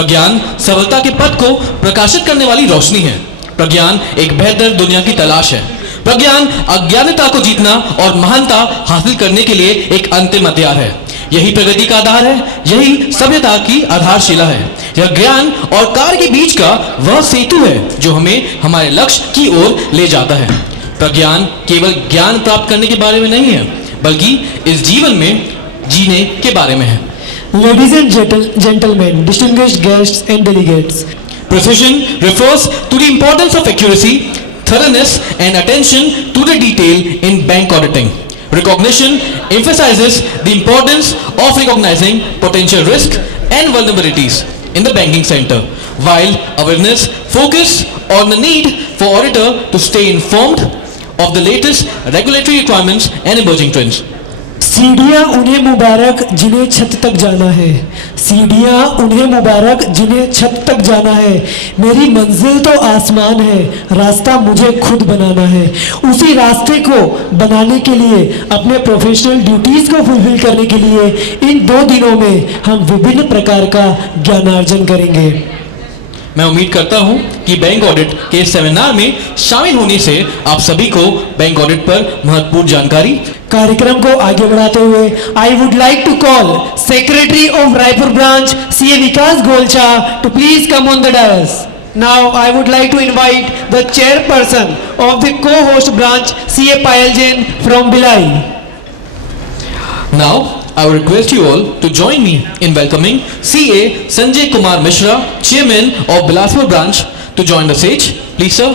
प्रज्ञान सफलता के पथ को प्रकाशित करने वाली रोशनी है। प्रज्ञान एक बेहतर दुनिया की तलाश है। प्रज्ञान अज्ञानता को जीतना और महानता हासिल करने के लिए एक अंतिम हथियार है। यही प्रगति का आधार है, यही सभ्यता की आधारशिला है। यह ज्ञान और कार्य के बीच का वह सेतु है जो हमें हमारे लक्ष्य की ओर ले जाता है। प्रज्ञान केवल ज्ञान प्राप्त करने के बारे में नहीं है, बल्कि इस जीवन में जीने के बारे में है। Ladies and gentlemen, distinguished guests and delegates. Precision refers to the importance of accuracy, thoroughness and attention to the detail in bank auditing. Recognition emphasizes the importance of recognizing potential risks and vulnerabilities in the banking sector, while awareness focuses on the need for auditor to stay informed of the latest regulatory requirements and emerging trends. सीढ़ियाँ उन्हें मुबारक जिन्हें छत तक जाना है। सीढ़ियाँ उन्हें मुबारक जिन्हें छत तक जाना है। मेरी मंजिल तो आसमान है, रास्ता मुझे खुद बनाना है। उसी रास्ते को बनाने के लिए, अपने प्रोफेशनल ड्यूटीज़ को फुलफिल करने के लिए इन 2 दिनों में हम विभिन्न प्रकार का ज्ञानार्जन करेंगे। मैं उम्मीद करता हूं कि बैंक ऑडिट के सेमिनार में शामिल होने से आप सभी को बैंक ऑडिट पर महत्वपूर्ण जानकारी। कार्यक्रम को आगे बढ़ाते हुए I would like to call secretary of Raipur branch CA Vikas Golcha to please come on the dais. Now I would like to invite the chairperson of the co-host branch CA Payal Jain from Bhilai. Now I would request you all to join me in welcoming CA Sanjay Kumar Mishra, Chairman of Bilaspur Branch, to join the stage. Please, sir.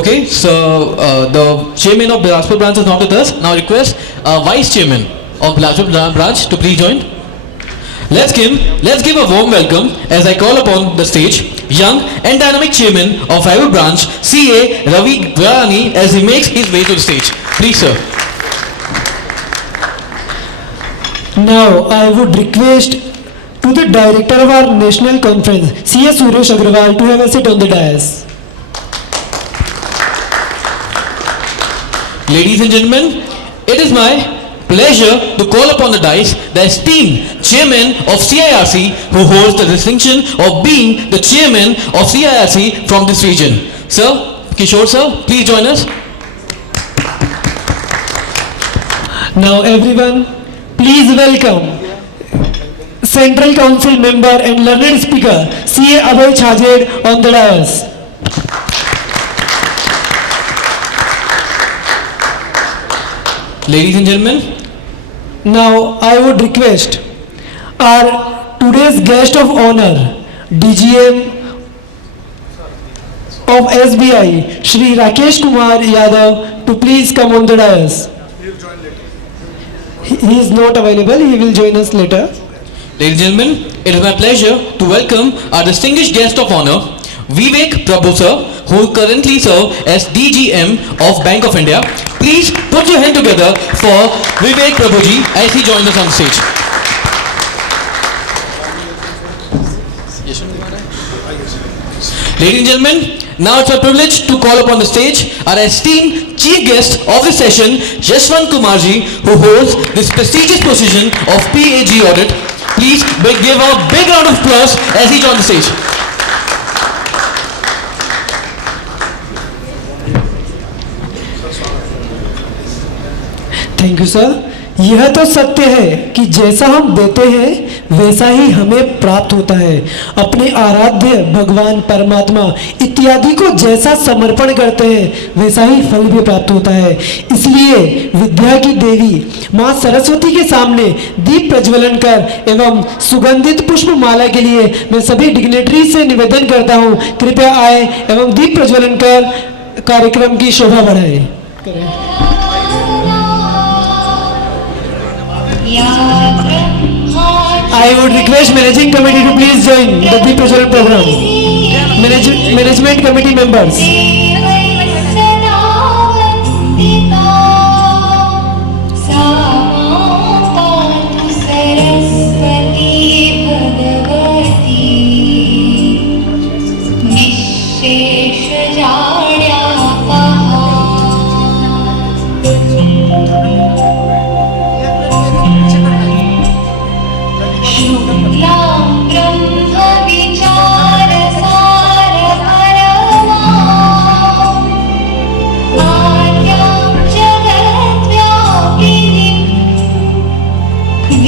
Okay, so the Chairman of Bilaspur Branch is not with us. Now I request Vice Chairman of Bilaspur Branch to please join. Let's give a warm welcome as I call upon the stage young and dynamic Chairman of Raipur Branch, CA Ravi Dwarani, as he makes his way to the stage. Please, sir. Now I would request to the director of our national conference, CA Suresh Agrawal, to have a seat on the dais. Ladies and gentlemen, it is my pleasure to call upon the dais the esteemed chairman of CIRC, who holds the distinction of being the chairman of CIRC from this region. Sir, Kishore sir, please join us. Now everyone, please welcome Central Council member and learned speaker CA Abhay Chhajed on the dais. Ladies and gentlemen, now I would request our today's guest of honor, DGM of SBI, Shri Rakesh Kumar Yadav, to please come on the dais. He is not available, he will join us later. Ladies and gentlemen, it is my pleasure to welcome our distinguished guest of honor, Vivek Prabhu sir, who currently serve as DGM of Bank of India. Please put your hand together for Vivek Prabhu ji as he joins us on stage. Ladies and gentlemen, now it's a privilege to call upon the stage our esteemed chief guest of this session, Yashwant Kumar ji, who holds this prestigious position of PAG audit. Please give a big round of applause as he joins the stage. Thank you sir. यह तो सत्य है कि जैसा हम देते हैं वैसा ही हमें प्राप्त होता है। अपने आराध्य भगवान परमात्मा इत्यादि को जैसा समर्पण करते हैं वैसा ही फल भी प्राप्त होता है। इसलिए विद्या की देवी माँ सरस्वती के सामने दीप प्रज्वलन कर एवं सुगंधित पुष्प माला के लिए मैं सभी डिग्नेटरी से निवेदन करता हूँ, कृपया आए एवं दीप प्रज्वलन कर कार्यक्रम की शोभा बढ़ाए। I would request managing committee to please join the Deep Prajwalan program. Management committee members.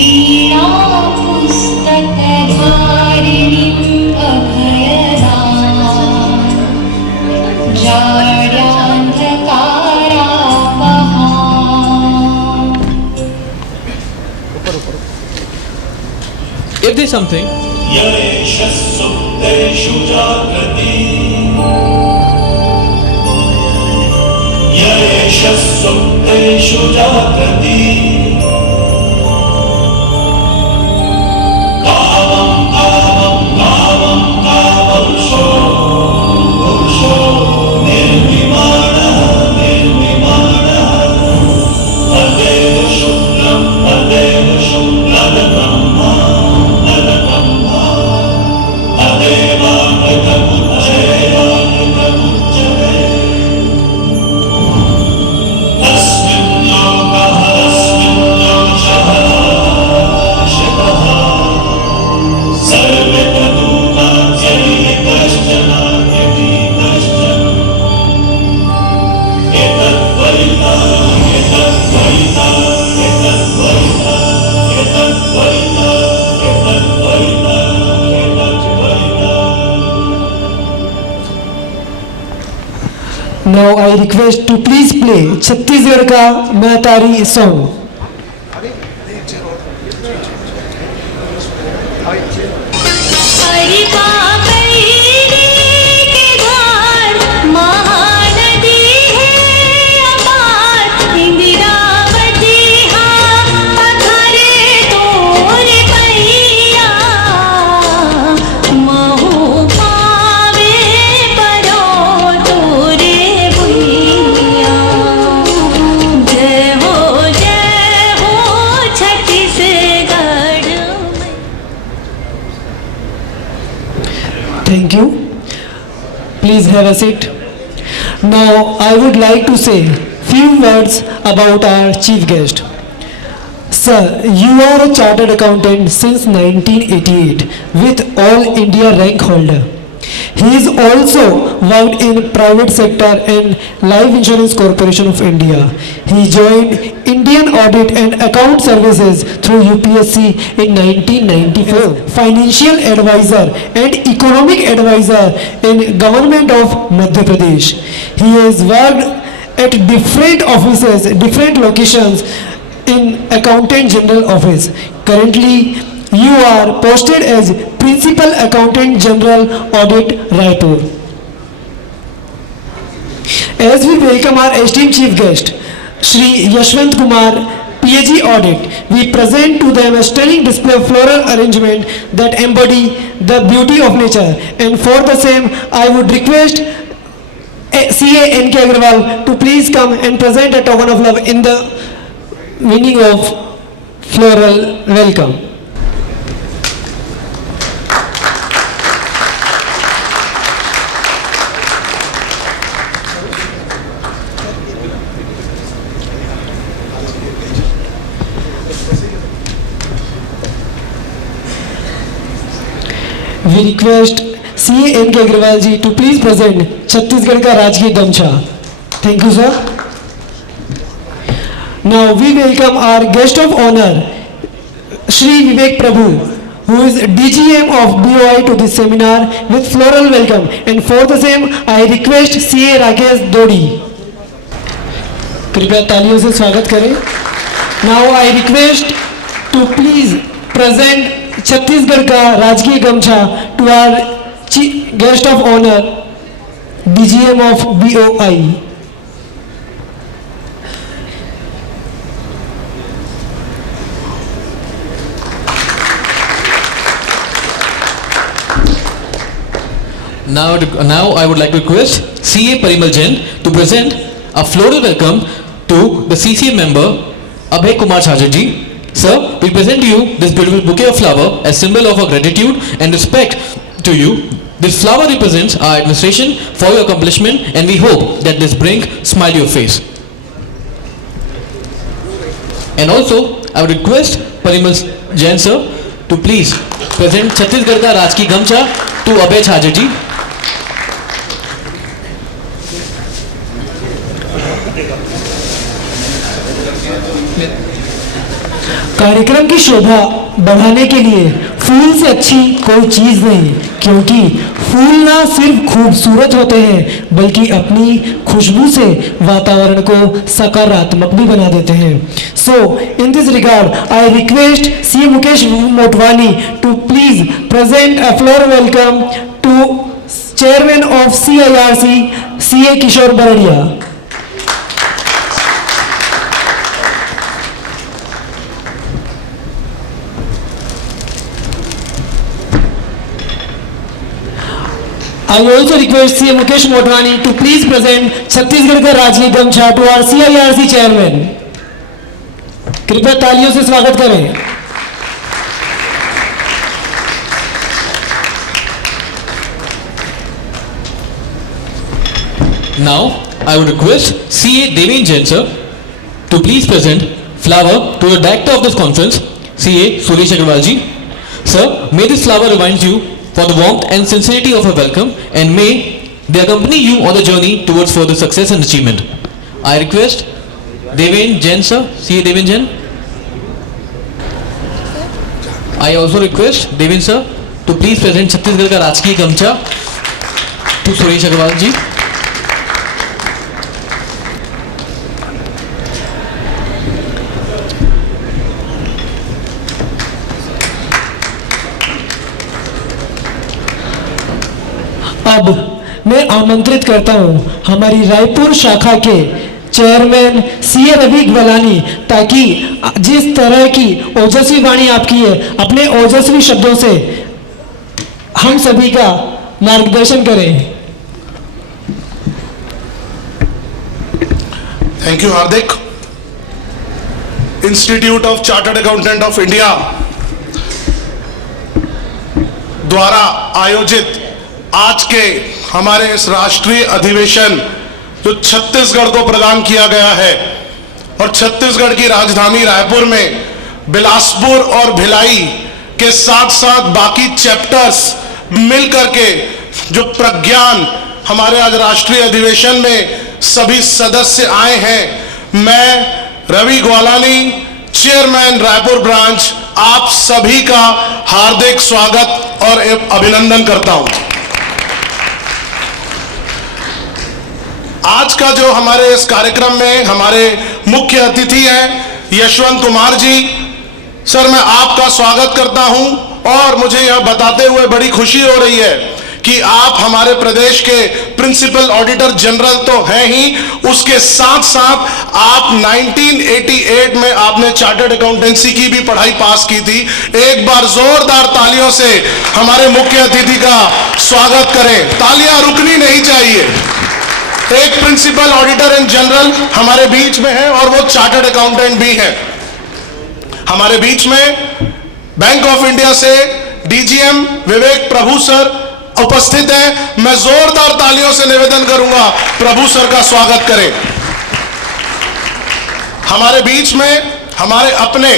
Veena पुस्तकधारिणीम् अभयदाम् जाड्यान्धकारापहाम्। If there's something यश सुप्तेषु जागृति यश सुप्तेषु जागृति कामं कामं कामं कामंशो पुरुषो निर्विमानः निर्विमानः तदेव शुक्लं तद्ब्रह्मा तद्ब्रह्मा तदेवामृतमुच्यते तस्मिन् लोकः तस्मिन् लोकः शिवः सर्वे तदूतात्ययि कश्चन यदि कश्चन एतद्वैता एतद्वैता एतद्वैता एतद्वैता एतद्वैता Now I request to please play Chhattisgarh का मैं तारी सॉन्ग। हरि पापैरी के धार महानदी है अपार इंदिरावती हाँ पथरे तोरे पैया महू पावे परो तोरे भुइया। जय हो छत्तीसगढ़ में। Thank you. Please have a seat. Now I would like to say few words about our chief guest. Sir, you are a chartered accountant since 1988 with All India rank holder. He is also worked in private sector and Life Insurance Corporation of India. He joined Indian Audit and Account Services through UPSC in 1994. Financial advisor and economic advisor in Government of Madhya Pradesh. He has worked at different offices, different locations in Accountant General Office. Currently, you are posted as Principal Accountant General Audit, Raipur. As we welcome our esteemed chief guest, Shri Yashwant Kumar, PhD Audit, we present to them a stunning display of floral arrangement that embody the beauty of nature. And for the same, I would request CA N.K. Agarwal to please come and present a token of love in the meaning of floral welcome. We request CA N.K. Agarwal ji to please present Chhattisgarh का राजकीय गमछा. Thank you, sir. Now we welcome our guest of honor, Shri Vivek Prabhu, who is DGM of BOI to this seminar with floral welcome. And for the same, I request CA Rakesh Dodi. कृपया तालियों से स्वागत करें. Now I request to please present Chhattisgarh का राजकीय गमछा to our guest of honor, DGM of BOI. Now I would like to request CA Parimal Jain to present a floral welcome to the CCA member Abhay Kumar Chhajar ji. Sir, we present to you this beautiful bouquet of flower as symbol of our gratitude and respect to you. This flower represents our administration for your accomplishment, and we hope that this bring smile to your face. And also, I would request Parimal Jain sir to please present Chhattisgarh ka Rajki Gamcha to Abhay Chhajar ji. कार्यक्रम की शोभा बढ़ाने के लिए फूल से अच्छी कोई चीज नहीं, क्योंकि फूल ना सिर्फ खूबसूरत होते हैं बल्कि अपनी खुशबू से वातावरण को सकारात्मक भी बना देते हैं। So in this regard I request CA Mukesh Motwani to please present a floor welcome to chairman of CIRC CA Kishore Bardia. I also request CA Mukesh Motwani to please present Chhattisgarh का राजकीय गमछा to our CIRC chairman। कृपया तालियों से स्वागत करें। Now, I would request CA Devin Jain sir to please present flower to the director of this conference, CA Suresh Agarwal ji. Sir, may this flower remind you for the warmth and sincerity of a welcome, and may they accompany you on the journey towards further success and achievement. I request Devin Jain sir, CA Devin Jain. I also request Devin sir to please present Chhattisgarh का राजकीय गमछा to Suresh Agarwal जी। अब मैं आमंत्रित करता हूं हमारी रायपुर शाखा के चेयरमैन CA रवि ग्वलानी, ताकि जिस तरह की ओजस्वी वाणी आपकी है अपने ओजस्वी शब्दों से हम सभी का मार्गदर्शन करें। Thank you Hardik. Institute of chartered accountant of India द्वारा आयोजित आज के हमारे इस राष्ट्रीय अधिवेशन जो छत्तीसगढ़ को प्रदान किया गया है, और छत्तीसगढ़ की राजधानी रायपुर में बिलासपुर और भिलाई के साथ साथ बाकी चैप्टर्स मिलकर के जो प्रज्ञान हमारे आज राष्ट्रीय अधिवेशन में सभी सदस्य आए हैं, मैं रवि ग्वालानी चेयरमैन रायपुर ब्रांच आप सभी का हार्दिक स्वागत और अभिनंदन करता हूं। आज का जो हमारे इस कार्यक्रम में हमारे मुख्य अतिथि हैं यशवंत कुमार जी, सर मैं आपका स्वागत करता हूं, और मुझे यह बताते हुए बड़ी खुशी हो रही है कि आप हमारे प्रदेश के प्रिंसिपल ऑडिटर जनरल तो हैं ही, उसके साथ साथ आप 1988 में आपने चार्टर्ड अकाउंटेंसी की भी पढ़ाई पास की थी। एक बार जोरदार तालियों से हमारे मुख्य अतिथि का स्वागत करें, तालियां रुकनी नहीं चाहिए। एक प्रिंसिपल ऑडिटर इन जनरल हमारे बीच में है और वो चार्टर्ड अकाउंटेंट भी है। हमारे बीच में बैंक ऑफ इंडिया से DGM विवेक प्रभु सर उपस्थित हैं। मैं जोरदार तालियों से निवेदन करूंगा प्रभु सर का स्वागत करें। हमारे बीच में हमारे अपने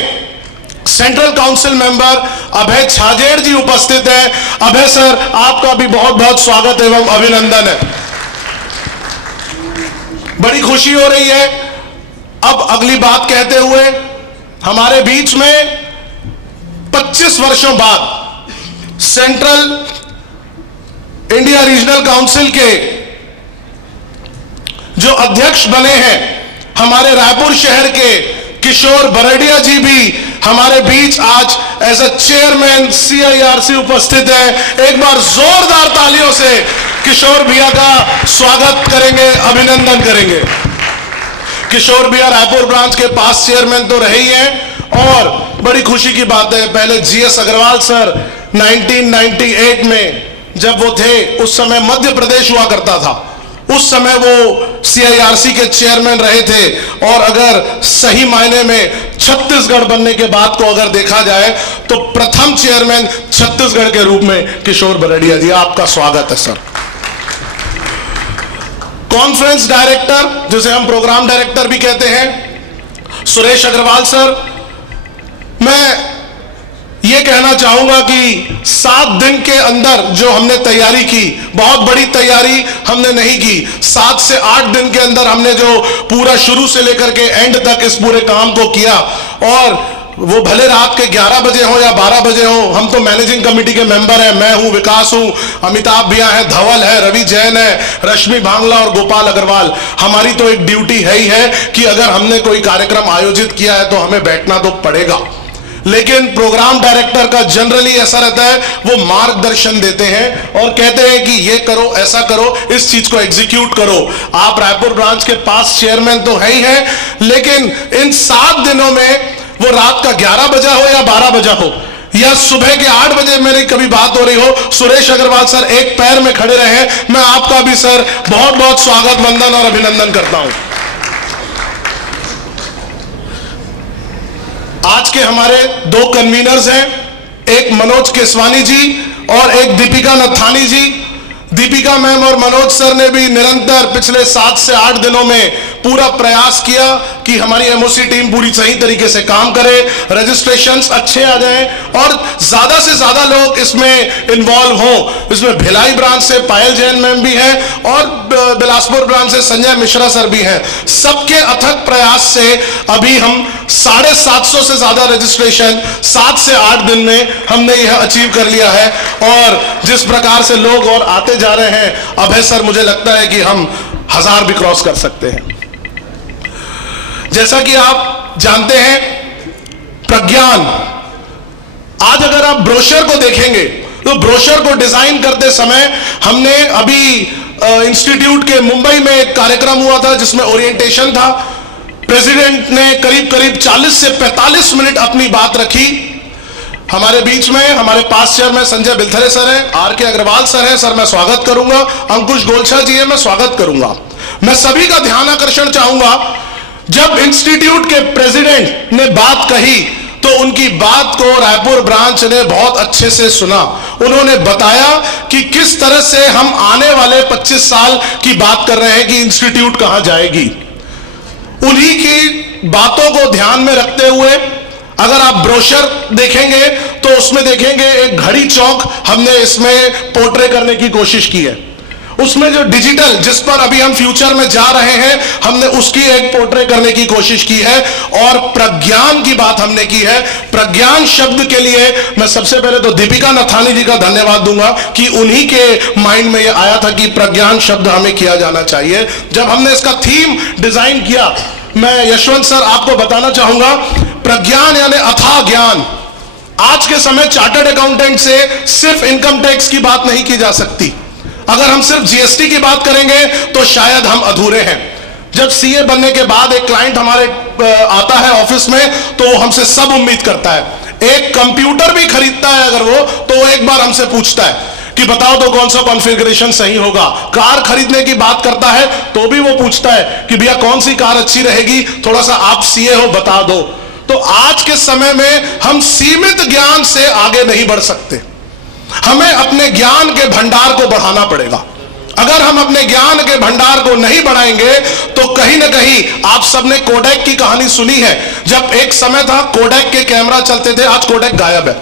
सेंट्रल काउंसिल मेंबर अभय छाजेड़ जी उपस्थित हैं। अभय सर आपका भी बहुत बहुत स्वागत एवं अभिनंदन है। बड़ी खुशी हो रही है। अब अगली बात कहते हुए हमारे बीच में 25 वर्षों बाद सेंट्रल इंडिया रीजनल काउंसिल के जो अध्यक्ष बने हैं हमारे रायपुर शहर के किशोर बरड़िया जी भी हमारे बीच आज एज अ चेयरमैन CIRC उपस्थित है। एक बार जोरदार तालियों से किशोर भैया का स्वागत करेंगे, अभिनंदन करेंगे। किशोर भैया रायपुर ब्रांच के पास चेयरमैन तो रहे ही हैं, और बड़ी खुशी की बात है पहले GS अग्रवाल सर 1998 में जब वो थे उस समय मध्य प्रदेश हुआ करता था, उस समय वो CIRC के चेयरमैन रहे थे। और अगर सही मायने में छत्तीसगढ़ बनने के बाद को अगर देखा जाए तो प्रथम चेयरमैन छत्तीसगढ़ के रूप में किशोर बरड़िया जी, आपका स्वागत है सर। कॉन्फ्रेंस डायरेक्टर जिसे हम प्रोग्राम डायरेक्टर भी कहते हैं सुरेश अग्रवाल सर, मैं ये कहना चाहूंगा कि 7 दिन के अंदर जो हमने तैयारी की, बहुत बड़ी तैयारी हमने नहीं की, 7 से 8 दिन के अंदर हमने जो पूरा शुरू से लेकर के एंड तक इस पूरे काम को किया, और वो भले रात के 11 बजे हो या 12 बजे हो, हम तो मैनेजिंग कमेटी के मेंबर हैं। मैं हूं, विकास हूं, अमिताभ भैया हैं, धवल है, रवि जैन है, रश्मि भांगला और गोपाल अग्रवाल। हमारी तो एक ड्यूटी है ही है कि अगर हमने कोई कार्यक्रम आयोजित किया है तो हमें बैठना तो पड़ेगा। लेकिन प्रोग्राम डायरेक्टर का जनरली ऐसा रहता है, वो मार्गदर्शन देते हैं और कहते हैं कि ये करो, ऐसा करो, इस चीज को एग्जीक्यूट करो। आप रायपुर ब्रांच के पास चेयरमैन तो है ही है, लेकिन इन 7 दिनों में वो रात का 11 बजा हो या 12 बजा हो या सुबह के 8 बजे मेरी कभी बात हो रही हो, सुरेश अग्रवाल सर एक पैर में खड़े रहे। मैं आपका भी सर बहुत बहुत स्वागत, वंदन और अभिनंदन करता हूं। आज के हमारे 2 कन्वीनर्स हैं, एक मनोज केसवानी जी और एक दीपिका नथानी जी। दीपिका मैम और मनोज सर ने भी निरंतर पिछले 7 से 8 दिनों में पूरा प्रयास किया कि हमारी एमओसी टीम पूरी सही तरीके से काम करे, रजिस्ट्रेशंस अच्छे आ जाएं और ज्यादा से ज्यादा लोग इसमें इन्वॉल्व हों। इसमें भिलाई ब्रांच से पायल जैन मैम भी हैं और बिलासपुर ब्रांच से संजय मिश्रा सर भी हैं। सबके अथक प्रयास से अभी हम 750 से ज्यादा रजिस्ट्रेशन 7 से 8 दिन में हमने यह अचीव कर लिया है। और जिस प्रकार से लोग और आते जा रहे हैं, अभय सर मुझे लगता है कि हम 1000 भी क्रॉस कर सकते हैं। जैसा कि आप जानते हैं, प्रज्ञान, आज अगर आप ब्रोशर को देखेंगे तो ब्रोशर को डिजाइन करते समय हमने अभी इंस्टीट्यूट के मुंबई में एक कार्यक्रम हुआ था जिसमें ओरिएंटेशन था। प्रेसिडेंट ने करीब करीब 40 से 45 मिनट अपनी बात रखी। हमारे बीच में हमारे पास चेयरमैन संजय बिलथरे सर हैं, आर.के. अग्रवाल सर हैं, सर मैं स्वागत करूंगा, अंकुश गोलछा जी हैं, मैं स्वागत करूंगा। मैं सभी का ध्यान आकर्षण चाहूंगा, जब इंस्टीट्यूट के प्रेसिडेंट ने बात कही तो उनकी बात को रायपुर ब्रांच ने बहुत अच्छे से सुना। उन्होंने बताया कि किस तरह से हम आने वाले 25 साल की बात कर रहे हैं कि इंस्टीट्यूट कहां जाएगी। उन्हीं की बातों को ध्यान में रखते हुए अगर आप ब्रोशर देखेंगे तो उसमें देखेंगे एक घड़ी चौक हमने इसमें पोर्ट्रे करने की कोशिश की है। उसमें जो डिजिटल जिस पर अभी हम फ्यूचर में जा रहे हैं, हमने उसकी एक पोर्ट्रे करने की कोशिश की है। और प्रज्ञान की बात हमने की है। प्रज्ञान शब्द के लिए मैं सबसे पहले तो दीपिका नथानी जी का धन्यवाद दूंगा कि उन्हीं के माइंड में यह आया था कि प्रज्ञान शब्द हमें किया जाना चाहिए। जब हमने इसका थीम डिजाइन किया, मैं यशवंत सर आपको बताना चाहूंगा, प्रज्ञान यानी अथाह ज्ञान। आज के समय चार्टर्ड अकाउंटेंट से सिर्फ इनकम टैक्स की बात नहीं की जा सकती। अगर हम सिर्फ जीएसटी की बात करेंगे तो शायद हम अधूरे हैं। जब सीए बनने के बाद एक क्लाइंट हमारे आता है ऑफिस में तो वो हमसे सब उम्मीद करता है। एक कंप्यूटर भी खरीदता है अगर वो, तो वो एक बार हमसे पूछता है कि बताओ तो कौन सा कॉन्फ़िगरेशन सही होगा। कार खरीदने की बात करता है तो भी वो पूछता है कि भैया कौन सी कार अच्छी रहेगी, थोड़ा सा आप सीए हो बता दो। तो आज के समय में हम सीमित ज्ञान से आगे नहीं बढ़ सकते, हमें अपने ज्ञान के भंडार को बढ़ाना पड़ेगा। अगर हम अपने ज्ञान के भंडार को नहीं बढ़ाएंगे तो कहीं ना कहीं, आप सबने कोडेक की कहानी सुनी है। जब एक समय था कोडेक के कैमरा चलते थे, आज कोडेक गायब है।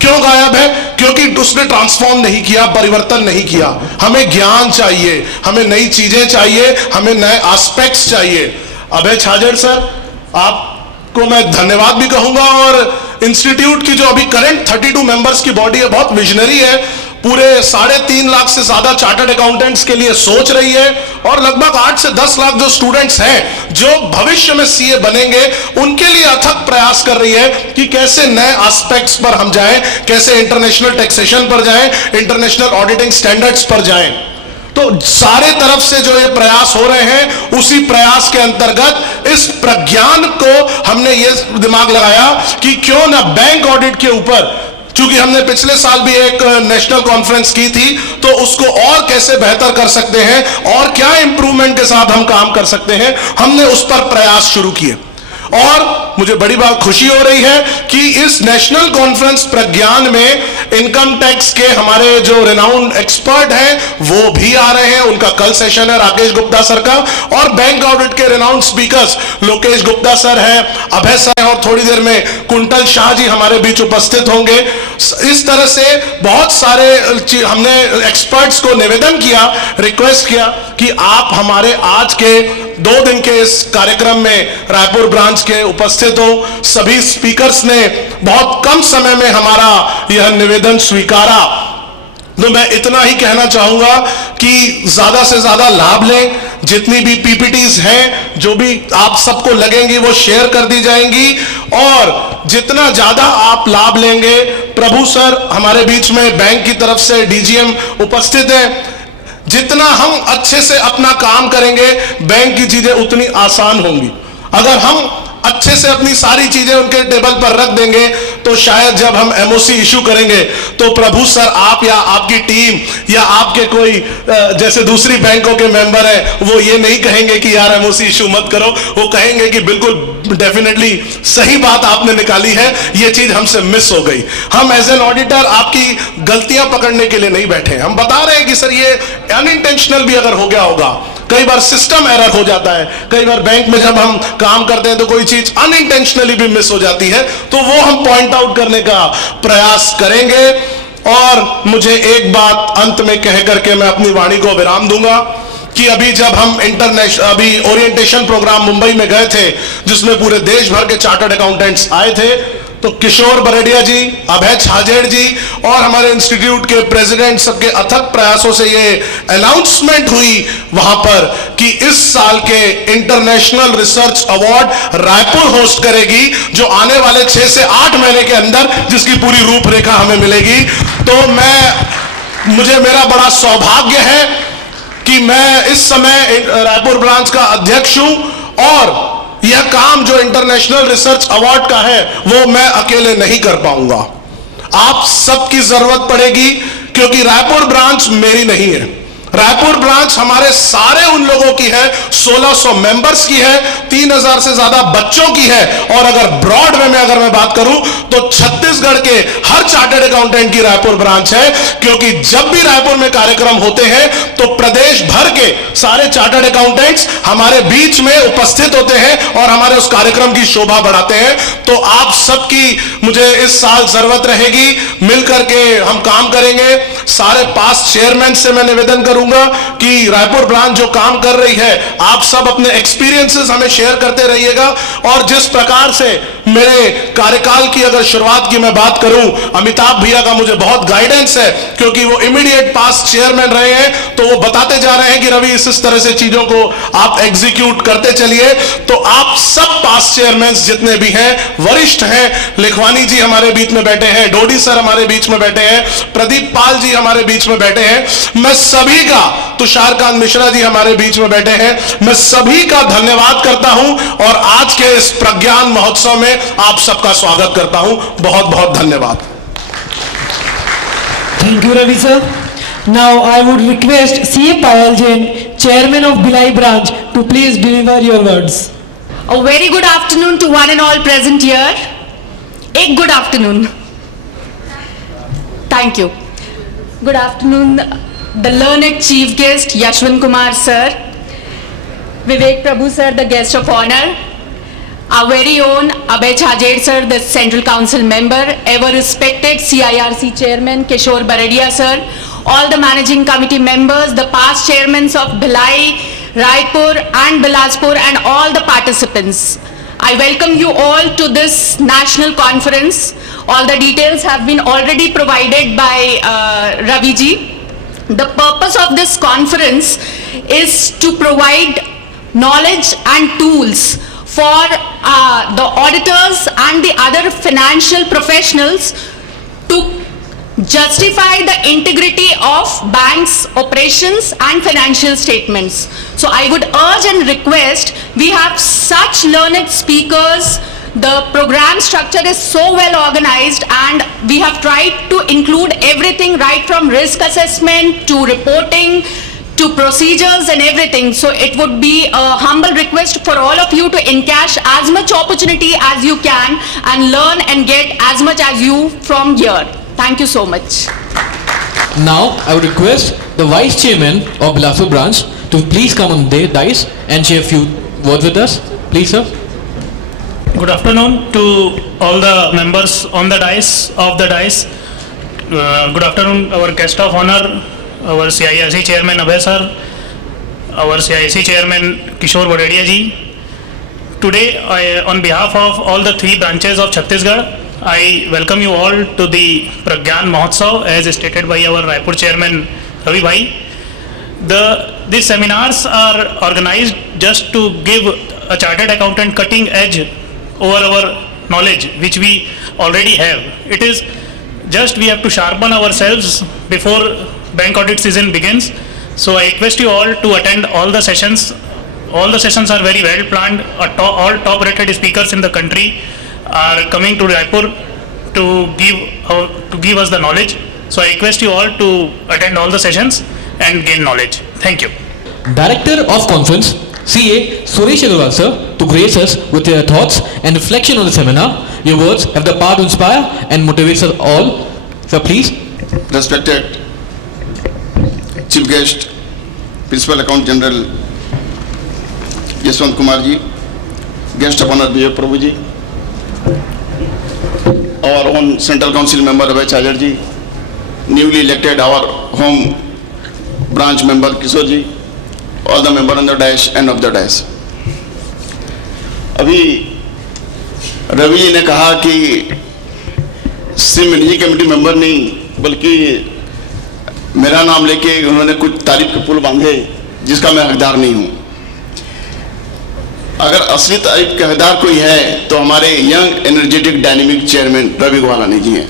क्यों गायब है? क्योंकि उसने ट्रांसफॉर्म नहीं किया, परिवर्तन नहीं किया। हमें ज्ञान चाहिए, हमें नई चीजें चाहिए, हमें नए एस्पेक्ट्स चाहिए। अभय छाजेड़ सर, आपको मैं धन्यवाद भी कहूंगा। और इंस्टीट्यूट की जो अभी करंट 32 मेंबर्स की बॉडी है, बहुत विजनरी है। पूरे 3.5 लाख से ज्यादा चार्टर्ड अकाउंटेंट्स के लिए सोच रही है और लगभग 8 से 10 लाख जो स्टूडेंट्स हैं जो भविष्य में सीए बनेंगे, उनके लिए अथक प्रयास कर रही है कि कैसे नए एस्पेक्ट्स पर हम जाएं, कैसे इंटरनेशनल टैक्सेशन पर जाएं, इंटरनेशनल ऑडिटिंग स्टैंडर्ड्स पर जाएं। तो सारे तरफ से जो ये प्रयास हो रहे हैं, उसी प्रयास के अंतर्गत इस प्रज्ञान को हमने ये दिमाग लगाया कि क्यों ना बैंक ऑडिट के ऊपर, चूंकि हमने पिछले साल भी एक नेशनल कॉन्फ्रेंस की थी, तो उसको और कैसे बेहतर कर सकते हैं और क्या इंप्रूवमेंट के साथ हम काम कर सकते हैं, हमने उस पर प्रयास शुरू किए। और मुझे बड़ी बात खुशी हो रही है कि इस नेशनल कॉन्फ्रेंस प्रज्ञान में इनकम टैक्स के हमारे जो रेनाउंड एक्सपर्ट हैं वो भी आ रहे हैं। उनका कल सेशन है राकेश गुप्ता सर का, और बैंक ऑडिट के renowned speakers Lokesh Gupta sir हैं, अभय सर हैं, और थोड़ी देर में कुंटल शाह जी हमारे बीच उपस्थित होंगे। इस तरह से बहुत सारे हमने एक्सपर्ट्स को निवेदन किया, रिक्वेस्ट किया कि आप हमारे आज के 2 दिन के इस कार्यक्रम में रायपुर ब्रांच के उपस्थित हो। सभी स्पीकर्स ने बहुत कम समय में हमारा यह निवेदन स्वीकारा। तो मैं इतना ही कहना चाहूंगा कि ज्यादा से ज्यादा लाभ लें। जितनी भी पीपीटीज हैं, जो भी आप सबको लगेंगी, वो शेयर कर दी जाएंगी, और जितना ज्यादा आप लाभ लेंगे, प्रभु सर हमारे बीच में बैंक की तरफ से डीजीएम उपस्थित है, जितना हम अच्छे से अपना काम करेंगे, बैंक की चीजें उतनी आसान होंगी। अगर हम अच्छे से अपनी सारी चीजें उनके टेबल पर रख देंगे, तो शायद जब हम एमओसी इशू करेंगे तो प्रभु सर, आप या आपकी टीम या आपके कोई जैसे दूसरी बैंकों के मेंबर हैं, वो ये नहीं कहेंगे कि यार एमओसी इशू मत करो। वो कहेंगे कि बिल्कुल डेफिनेटली सही बात आपने निकाली है, ये चीज हमसे मिस हो गई। हम एज एन ऑडिटर आपकी गलतियां पकड़ने के लिए नहीं बैठे, हम बता रहे हैं कि सर ये अनइंटेंशनल भी अगर हो गया होगा, कई बार सिस्टम एरर हो जाता है, कई बार बैंक में जब हम काम करते हैं तो कोई चीज अनइंटेंशनली भी मिस हो जाती है, तो वो हम पॉइंट आउट करने का प्रयास करेंगे। और मुझे एक बात अंत में कह करके मैं अपनी वाणी को विराम दूंगा कि अभी जब हम अभी ओरिएंटेशन प्रोग्राम मुंबई में गए थे, जिसमें पूरे देश भर के चार्टर्ड अकाउंटेंट्स आए थे, तो किशोर बरड़िया जी, अभय छाजेड़ जी और हमारे इंस्टीट्यूट के प्रेसिडेंट सबके अथक प्रयासों से ये अनाउंसमेंट हुई वहां पर कि इस साल के international research award Raipur host करेगी, जो आने वाले 6 से 8 महीने के अंदर जिसकी पूरी रूपरेखा हमें मिलेगी। तो मुझे मेरा बड़ा सौभाग्य है कि मैं इस समय रायपुर ब्रांच का अध्यक्ष हूं, और यह काम जो इंटरनेशनल रिसर्च अवार्ड का है वो मैं अकेले नहीं कर पाऊंगा, आप सबकी जरूरत पड़ेगी, क्योंकि रायपुर ब्रांच मेरी नहीं है। रायपुर ब्रांच हमारे सारे उन लोगों की है, 1600 मेंबर्स की है, 3000 से ज्यादा बच्चों की है, और अगर ब्रॉड वे में अगर मैं बात करूं तो छत्तीसगढ़ के हर चार्टर्ड अकाउंटेंट की रायपुर ब्रांच है। क्योंकि जब भी रायपुर में कार्यक्रम होते हैं तो प्रदेश भर के सारे चार्टर्ड अकाउंटेंट्स हमारे बीच में उपस्थित होते हैं और हमारे उस कार्यक्रम की शोभा बढ़ाते हैं। तो आप सबकी मुझे इस साल जरूरत रहेगी, मिलकर के हम काम करेंगे। सारे पास्ट चेयरमैन से मैं निवेदन करूंगा कि रायपुर ब्रांच जो काम कर रही है, आप सब अपने एक्सपीरियंसेस हमें शेयर करते रहिएगा। और जिस प्रकार से मेरे कार्यकाल की अगर शुरुआत की मैं बात करूं, अमिताभ भैया का मुझे बहुत गाइडेंस है, क्योंकि वो इमीडिएट पास्ट चेयरमैन रहे हैं, तो वो बताते जा रहे हैं कि रवि इस तरह से चीजों को आप एग्जीक्यूट करते चलिए। तो आप सब पास्ट चेयरमैन जितने भी हैं, वरिष्ठ हैं, लिखवानी जी हमारे बीच में बैठे हैं, डोडी सर हमारे बीच में बैठे हैं, प्रदीप पाल जी हमारे बीच में बैठे हैं, मैं सभी का, तुषारकांत मिश्रा जी हमारे बीच में बैठे हैं, मैं सभी का धन्यवाद करता हूं और आज के इस प्रज्ञान महोत्सव में आप सबका स्वागत करता हूं। बहुत बहुत धन्यवाद। Thank you, Ravi sir. Now I would request C. Payal Jain, Chairman of Bhilai branch, to please deliver your words. A very good afternoon to one and all present here. A good afternoon. Thank you. Good afternoon, the learned chief guest Yashwant Kumar sir, Vivek Prabhu sir, the guest of honor, our very own Abhay Chhajer sir, the Central Council member, ever respected CIRC chairman Kishore Baradia sir, all the managing committee members, the past chairmen of Bhilai, Raipur and Bilaspur, and all the participants. I welcome you all to this national conference. All the details have been already provided by Ravi ji. The purpose of this conference is to provide knowledge and tools for the auditors and the other financial professionals to justify the integrity of banks' operations and financial statements. So I would urge and request, we have such learned speakers, the program structure is so well organized, and we have tried to include everything right from risk assessment to reporting to procedures and everything. So it would be a humble request for all of you to encash as much opportunity as you can and learn and get as much as you from here. Thank you so much. Now I would request the Vice Chairman of Bilaspur branch to please come on the dais and share a few words with us. Please, sir. Good afternoon to all the members on the dais, of the dais. Good afternoon, our guest of honor, our CIRC chairman Abhay sir, our CIC Chairman Kishore Badaria ji. Today, on behalf of all the 3 branches of Chhattisgarh, I welcome you all to the Pragyan Mahotsav as stated by our Raipur Chairman Ravi Bhai. These seminars are organized just to give a chartered accountant cutting edge over our knowledge which we already have. It is just we have to sharpen ourselves before bank audit season begins. So I request you all to attend all the sessions. All the sessions are very well planned. All top rated speakers in the country are coming to Raipur to give us the knowledge. So I request you all to attend all the sessions and gain knowledge. Thank you. Director of Conference, CA Suresh Agarwal sir, to grace us with their thoughts and reflection on the seminar. Your words have the power to inspire and motivate us all. Sir, please. Respected Chief Guest, Principal Accountant General Yashwant Kumar ji, Guest of Honor Vivek Prabhu ji, our own Central Council member Abhay Chhajar ji, newly elected our home branch member Kishore ji, all the member on the dais and of the dais. अभी रवि जी ने कहा कि सिर्फ managing committee member नहीं बल्कि मेरा नाम लेके उन्होंने कुछ तारीफ के पुल बांधे जिसका मैं हकदार नहीं हूं। अगर असली तारीफ के हकदार कोई है तो हमारे young energetic dynamic chairman Ravi Gowalani ji हैं।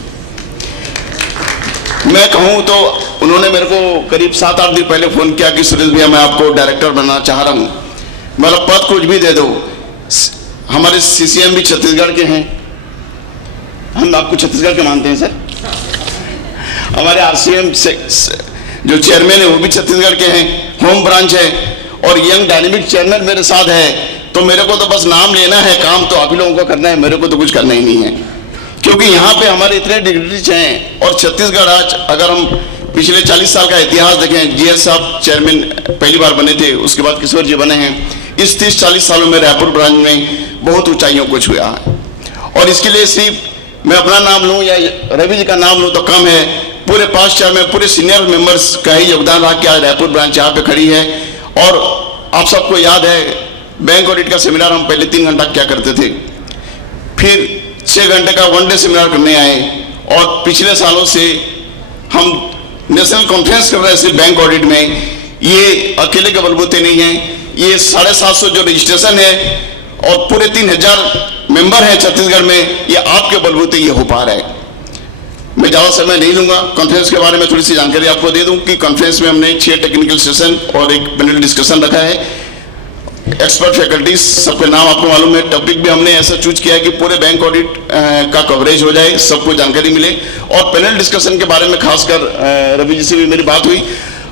मैं कहूं तो उन्होंने मेरे को करीब 7-8 दिन पहले फोन किया कि सुरेश भैया मैं आपको डायरेक्टर बनना चाह रहा हूं, मेरा पद कुछ भी दे दो। हमारे सीसीएम भी छत्तीसगढ़ के हैं, हम आपको छत्तीसगढ़ के मानते हैं सर। हमारे आरसीएम जो चेयरमैन है वो भी छत्तीसगढ़ के हैं, होम ब्रांच है और यंग डायनेमिक चेयरमैन मेरे साथ है। तो मेरे को तो बस नाम लेना है, काम तो आप ही लोगों को करना है, मेरे को तो कुछ करना ही नहीं है। क्योंकि यहाँ पे हमारे इतने डिग्निटरीज हैं और छत्तीसगढ़ आज अगर हम पिछले 40 साल का इतिहास देखें, जीएस साहब चेयरमैन पहली बार बने थे, उसके बाद किशोर जी बने हैं। इस 30-40 सालों में रायपुर ब्रांच में बहुत ऊंचाइयों को छुआ है और इसके लिए सिर्फ मैं अपना नाम लूँ या रवि जी का नाम लूँ तो कम है। पूरे पास्ट चार में पूरे सीनियर मेंबर्स का ही योगदान रहा कि आज रायपुर ब्रांच यहाँ पे खड़ी है। और आप सबको याद है बैंक ऑडिट का सेमिनार हम पहले 3 घंटा क्या करते थे, फिर 6 घंटे का 1 डे सेमिनार करने आए और पिछले सालों से हम नेशनल कॉन्फ्रेंस कर रहे हैं सिर्फ बैंक ऑडिट में। ये अकेले के बलबूते नहीं है, ये 750 जो रजिस्ट्रेशन है और पूरे 3000 मेंबर हैं छत्तीसगढ़ में, ये आपके बलबूते ये हो पा रहा है। मैं ज़्यादा समय नहीं लूँगा, कॉन्फ्रेंस के बारे में थोड़ी सी जानकारी आपको दे दूं कि कॉन्फ्रेंस में हमने 6 टेक्निकल सेशन और एक पैनल डिस्कशन रखा है। एक्सपर्ट फैकल्टीज सबके नाम आपको मालूम है। टॉपिक भी हमने ऐसा चूज किया है कि पूरे बैंक ऑडिट का कवरेज हो जाए, सबको जानकारी मिले। और पैनल डिस्कशन के बारे में खासकर रवि जी से भी मेरी बात हुई।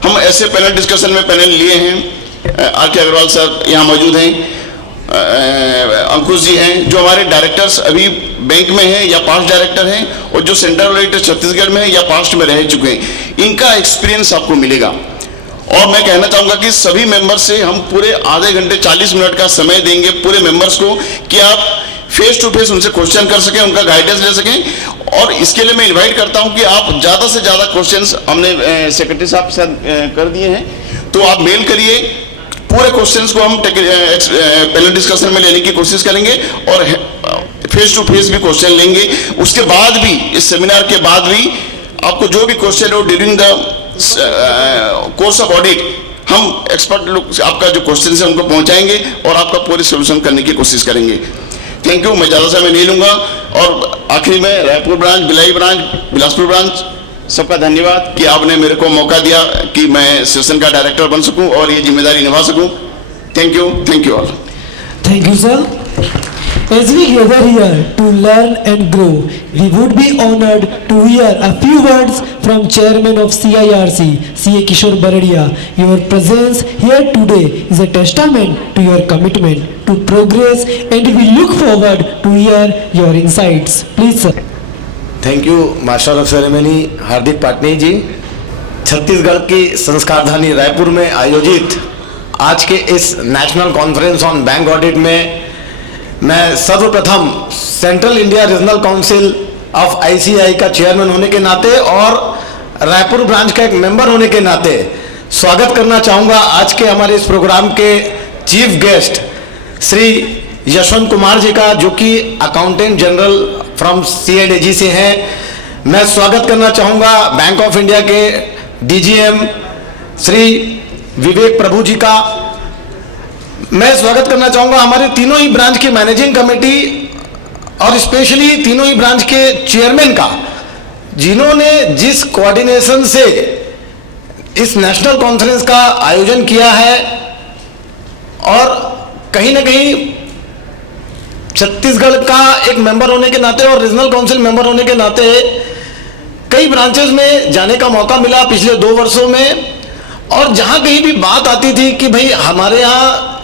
हम ऐसे पैनल डिस्कशन में पैनल लिए हैं, आर के अग्रवाल सर यहाँ मौजूद हैं, अंकुश जी हैं जो हमारे डायरेक्टर्स अभी बैंक में हैं या पास्ट डायरेक्टर हैं और जो सेंट्रल ऑडिटर छत्तीसगढ़ में है या पास्ट में रह चुके हैं, इनका एक्सपीरियंस आपको मिलेगा। और मैं कहना चाहूँगा कि सभी मेंबर्स से हम पूरे आधे घंटे 40 मिनट का समय देंगे पूरे मेंबर्स को कि आप फेस टू फेस उनसे क्वेश्चन कर सकें, उनका गाइडेंस ले सकें। और इसके लिए मैं इन्वाइट करता हूँ कि आप ज़्यादा से ज़्यादा क्वेश्चंस हमने सेक्रेटरी साहब से कर दिए हैं, तो आप मेल करिए। पूरे क्वेश्चंस को हम पैनल डिस्कशन में लेने की कोशिश करेंगे और फेस टू फेस भी क्वेश्चन लेंगे। उसके बाद भी, इस सेमिनार के बाद भी आपको जो भी क्वेश्चन हो during the course of audit, हम एक्सपर्ट लोग आपका जो क्वेश्चन है उनको पहुंचाएंगे और आपका पूरी सोल्यूशन करने की कोशिश करेंगे। थैंक यू, मैं ज़्यादा समय नहीं लूँगा। और आखिरी में Raipur branch, Bhilai branch, Bilaspur branch, सबका धन्यवाद कि आपने मेरे को मौका दिया कि मैं सेशन का डायरेक्टर बन सकूं और ये जिम्मेदारी निभा सकूं। Thank you all. Thank you, sir. As we gather here to learn and grow, we would be honored to hear a few words from Chairman of CIRC, CA Kishore Badaria. Your presence here today is a testament to your commitment to progress, and we look forward to hear your insights. Please, sir. Thank you master of ceremony Hardik Patni ji. Chhattisgarh की संस्कारधानी रायपुर में आयोजित आज के इस national conference on bank audit में मैं सर्वप्रथम central India regional council of ICAI का चेयरमैन होने के नाते और रायपुर ब्रांच का एक मेंबर होने के नाते स्वागत करना चाहूँगा आज के हमारे इस प्रोग्राम के चीफ गेस्ट श्री यशवंत कुमार जी का, जो कि अकाउंटेंट जनरल फ्रॉम CAG से हैं। मैं स्वागत करना चाहूँगा बैंक ऑफ इंडिया के DGM श्री विवेक प्रभु जी का। मैं स्वागत करना चाहूँगा हमारे तीनों ही ब्रांच की मैनेजिंग कमेटी और स्पेशली तीनों ही ब्रांच के चेयरमैन का, जिन्होंने जिस कोऑर्डिनेशन से इस नेशनल कॉन्फ्रेंस का आयोजन किया है और कहीं ना कहीं छत्तीसगढ़ का एक मेंबर होने के नाते और रीजनल काउंसिल मेंबर होने के नाते कई ब्रांचेस में जाने का मौका मिला पिछले 2 वर्षों में। और जहां कहीं भी बात आती थी कि भाई हमारे यहाँ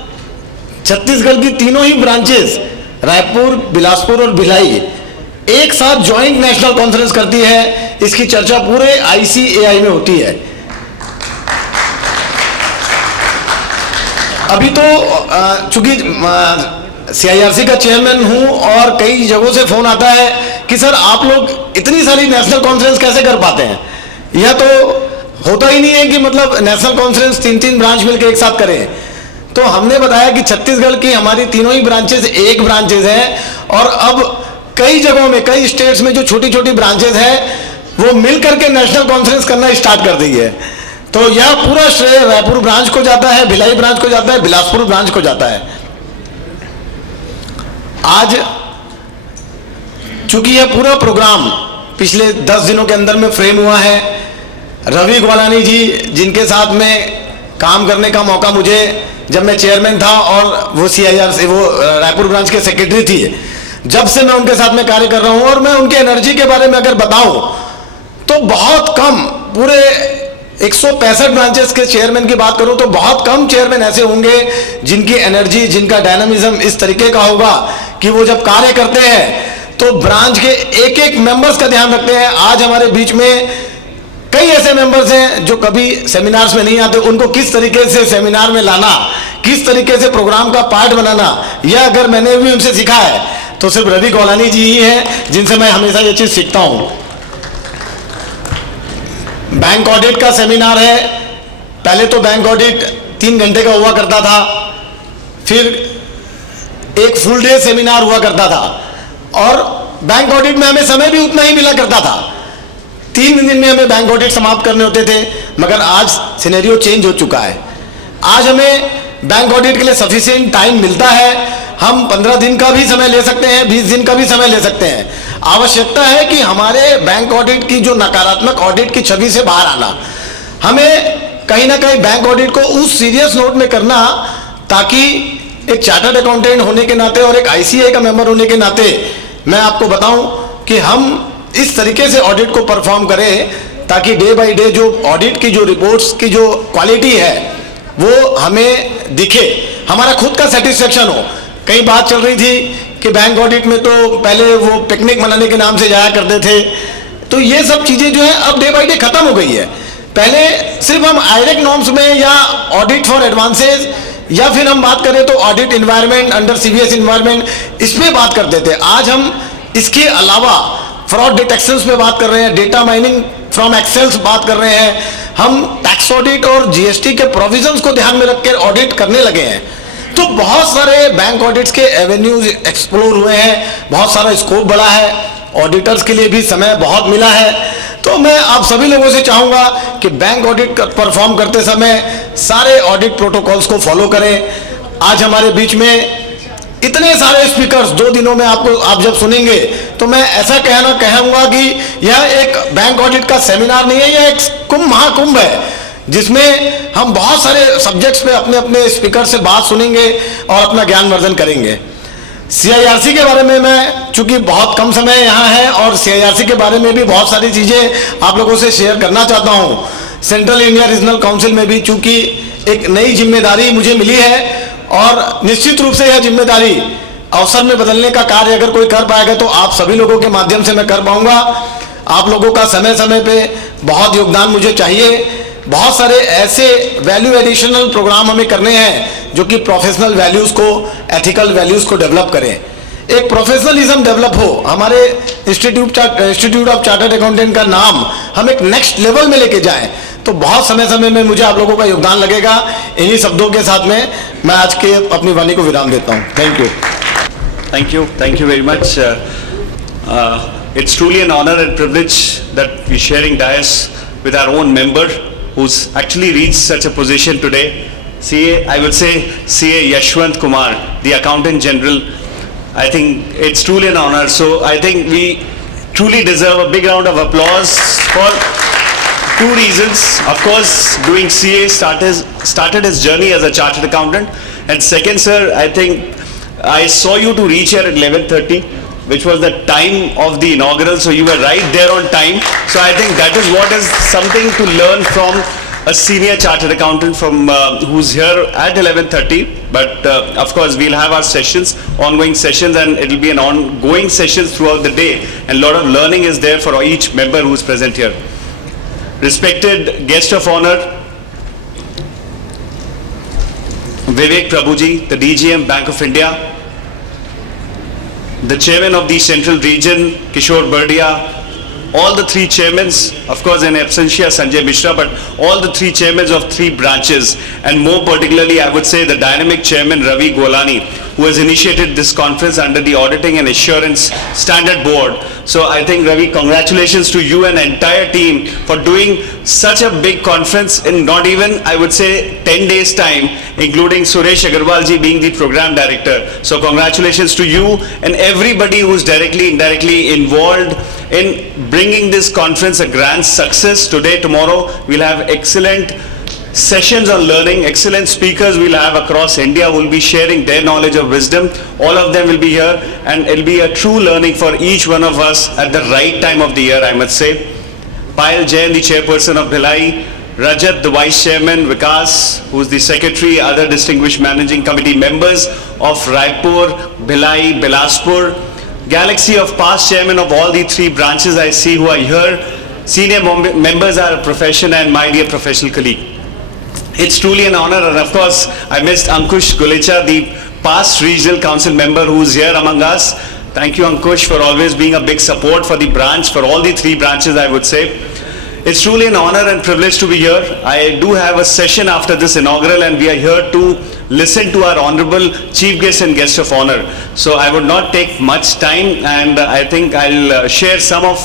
छत्तीसगढ़ की तीनों ही ब्रांचेस रायपुर, बिलासपुर और भिलाई एक साथ ज्वाइंट नेशनल कॉन्फ्रेंस करती है, इसकी चर्चा पूरे ICAI में होती है। अभी तो चूंकि CIRC का चेयरमैन हूं और कई जगहों से फोन आता है कि सर आप लोग इतनी सारी नेशनल कॉन्फ्रेंस कैसे कर पाते हैं। यह तो होता ही नहीं है कि मतलब नेशनल कॉन्फ्रेंस 3-3 ब्रांच मिलकर एक साथ करें। तो हमने बताया कि छत्तीसगढ़ की हमारी तीनों ही ब्रांचेस एक ब्रांचेस हैं और अब कई जगहों में, कई स्टेट्स में जो छोटी छोटी ब्रांचेस हैं वो मिल करके नेशनल कॉन्फ्रेंस करना स्टार्ट कर दी है। तो यह पूरा श्रेय रायपुर ब्रांच को जाता है, भिलाई ब्रांच को जाता है, बिलासपुर ब्रांच को जाता है। आज चूंकि यह पूरा प्रोग्राम पिछले 10 दिनों के अंदर में फ्रेम हुआ है, रवि गोलानी जी जिनके साथ में काम करने का मौका मुझे जब मैं चेयरमैन था और वो CIRC वो रायपुर ब्रांच के सेक्रेटरी थी, जब से मैं उनके साथ में कार्य कर रहा हूं और मैं उनके एनर्जी के बारे में अगर बताऊं तो बहुत कम, पूरे 165 ब्रांचेस के चेयरमैन की बात करूं तो बहुत कम चेयरमैन ऐसे होंगे जिनकी एनर्जी, जिनका डायनामिज्म इस तरीके का होगा कि वो जब कार्य करते हैं तो ब्रांच के एक एक मेंबर्स का ध्यान रखते हैं। आज हमारे बीच में कई ऐसे मेंबर्स हैं जो कभी सेमिनार्स में नहीं आते, उनको किस तरीके से सेमिनार में लाना, किस तरीके से प्रोग्राम का पार्ट बनाना, यह अगर मैंने भी उनसे सीखा है तो सिर्फ रवि गोलानी जी ही हैं जिनसे मैं हमेशा ये चीज सीखता हूं। बैंक ऑडिट का सेमिनार है, पहले तो बैंक ऑडिट 3 घंटे का हुआ करता था, फिर एक फुल डे सेमिनार हुआ करता था और बैंक ऑडिट में हमें समय भी उतना ही मिला करता था। 3 दिन में हमें बैंक ऑडिट समाप्त करने होते थे, मगर आज सिनेरियो चेंज हो चुका है। आज हमें बैंक ऑडिट के लिए सफिशिएंट टाइम मिलता है। हम 15 दिन का भी समय ले सकते हैं, 20 दिन का भी समय ले सकते हैं। आवश्यकता है कि हमारे बैंक ऑडिट की जो नकारात्मक ऑडिट की छवि से बाहर आना, हमें कहीं ना कहीं बैंक ऑडिट को उस सीरियस नोट में करना ताकि एक चार्टर्ड अकाउंटेंट होने के नाते और एक ICAI का मेंबर होने के नाते मैं आपको बताऊं कि हम इस तरीके से ऑडिट को परफॉर्म करें ताकि डे बाय डे जो ऑडिट की जो रिपोर्ट्स की जो क्वालिटी है वो हमें दिखे, हमारा खुद का सेटिस्फेक्शन हो। कई बात चल रही थी कि बैंक ऑडिट में तो पहले वो पिकनिक मनाने के नाम से जाया करते थे, तो ये सब चीजें जो है अब डे बाय डे खत्म हो गई है। पहले सिर्फ हम आयरेक नॉर्म्स में या ऑडिट फॉर एडवांसेस या फिर हम बात करें तो audit environment under CBS environment, इस पे बात करते थे। आज हम इसके अलावा फ्रॉड डिटेक्शंस पे बात कर रहे हैं, डेटा माइनिंग फ्रॉम एक्सेल्स बात कर रहे हैं, हम टैक्स ऑडिट और GST के प्रोविजंस को ध्यान में रखकर ऑडिट करने लगे हैं। तो बहुत सारे बैंक ऑडिट्स के एवेन्यूज एक्सप्लोर हुए हैं, बहुत सारा स्कोप बढ़ा है, ऑडिटर्स के लिए भी समय बहुत मिला है। तो मैं आप सभी लोगों से चाहूंगा कि बैंक ऑडिट परफॉर्म करते समय सारे ऑडिट प्रोटोकॉल्स को फॉलो करें। आज हमारे बीच में इतने सारे स्पीकर्स 2 दिनों में आप जब सुनेंगे तो मैं ऐसा कहूंगा कि यह एक बैंक ऑडिट का सेमिनार नहीं है, यह एक महाकुंभ है जिसमें हम बहुत सारे सब्जेक्ट्स पे अपने अपने स्पीकर से बात सुनेंगे और अपना ज्ञानवर्धन करेंगे। CIRC के बारे में मैं चूंकि बहुत कम समय यहाँ है और CIRC के बारे में भी बहुत सारी चीज़ें आप लोगों से शेयर करना चाहता हूँ। सेंट्रल इंडिया रीजनल काउंसिल में भी चूंकि एक नई जिम्मेदारी मुझे मिली है और निश्चित रूप से यह जिम्मेदारी अवसर में बदलने का कार्य अगर कोई कर पाएगा तो आप सभी लोगों के माध्यम से मैं कर पाऊंगा। आप लोगों का समय समय पे बहुत योगदान मुझे चाहिए। बहुत सारे ऐसे वैल्यू एडिशनल प्रोग्राम हमें करने हैं जो कि प्रोफेशनल वैल्यूज़ को, एथिकल वैल्यूज़ को डेवलप करें। एक प्रोफेशनलिज्म डेवलप हो, हमारे इंस्टीट्यूट ऑफ चार्टर्ड अकाउंटेंट का नाम हम एक नेक्स्ट लेवल में लेके जाएं, तो बहुत समय में मुझे आप लोगों का योगदान लगेगा। इन्हीं शब्दों के साथ में मैं आज के अपनी वाणी को विराम देता हूं। Thank you. Thank you very much. It's truly an honor and privilege that we're sharing dais with our own member who's actually reached such a position today. I would say CA Yashwant Kumar, the Accountant General. I think it's truly an honor. So I think we truly deserve a big round of applause for two reasons. Of course, doing CA started his journey as a chartered accountant. And second, sir, I think I saw you to reach here at 11:30, which was the time of the inaugural, so you were right there on time. So I think that is what is something to learn from a senior chartered accountant from who's here at 11:30. But of course, we'll have our sessions, ongoing sessions, and it will be an ongoing sessions throughout the day. And a lot of learning is there for each member who's present here. Respected guest of honor, Vivek Prabhuji, the DGM Bank of India, the chairman of the Central Region, Kishore Bardia, all the three chairmans, of course in absentia Sanjay Mishra, but all the three chairmans of three branches, and more particularly I would say the dynamic chairman Ravi Golani, who has initiated this conference under the Auditing and Assurance Standard Board. So I think Ravi, congratulations to you and the entire team for doing such a big conference in not even, I would say, 10 days time, including Suresh Agarwal ji being the program director. So congratulations to you and everybody who's directly, indirectly involved in bringing this conference a grand success. Today, tomorrow, we'll have excellent sessions on learning, excellent speakers we'll have across India who will be sharing their knowledge of wisdom. All of them will be here, and it'll be a true learning for each one of us at the right time of the year, I must say. Payal Jain, the chairperson of Bhilai, Rajat, the vice chairman, Vikas, who's the secretary, other distinguished managing committee members of Raipur, Bhilai, Bilaspur, galaxy of past chairmen of all the three branches I see who are here, senior members of our profession, and my dear professional colleague. It's truly an honor, and of course, I missed Ankush Gulecha, the past regional council member who's here among us. Thank you, Ankush, for always being a big support for the branch, for all the three branches, I would say. It's truly an honor and privilege to be here. I do have a session after this inaugural, and we are here to listen to our honorable chief guest and guest of honor. So I would not take much time, and I think I'll share some of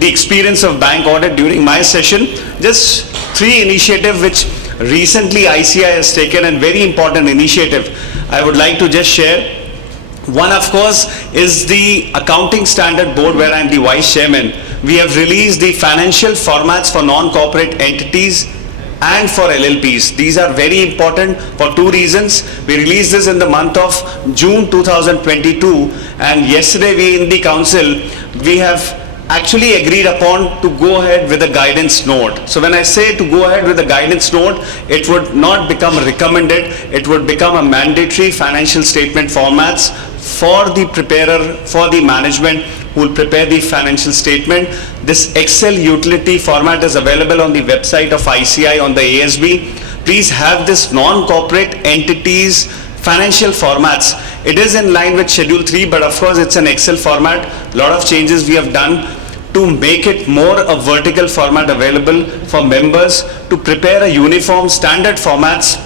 the experience of bank audit during my session. Just three initiatives which recently ICI has taken, and very important initiative I would like to just share. One, of course, is the Accounting Standard Board, where I am the vice chairman. We have released the financial formats for non-corporate entities and for LLPs. These are very important for two reasons. We released this in the month of June 2022, and yesterday we in the council, we have actually agreed upon to go ahead with a guidance note. So when I say to go ahead with a guidance note, it would not become recommended, it would become a mandatory financial statement formats for the preparer, for the management who will prepare the financial statement. This Excel utility format is available on the website of ICI on the ASB. Please have this non-corporate entities financial formats. It is in line with Schedule 3, but of course it's an Excel format. A lot of changes we have done to make it more a vertical format available for members to prepare a uniform standard formats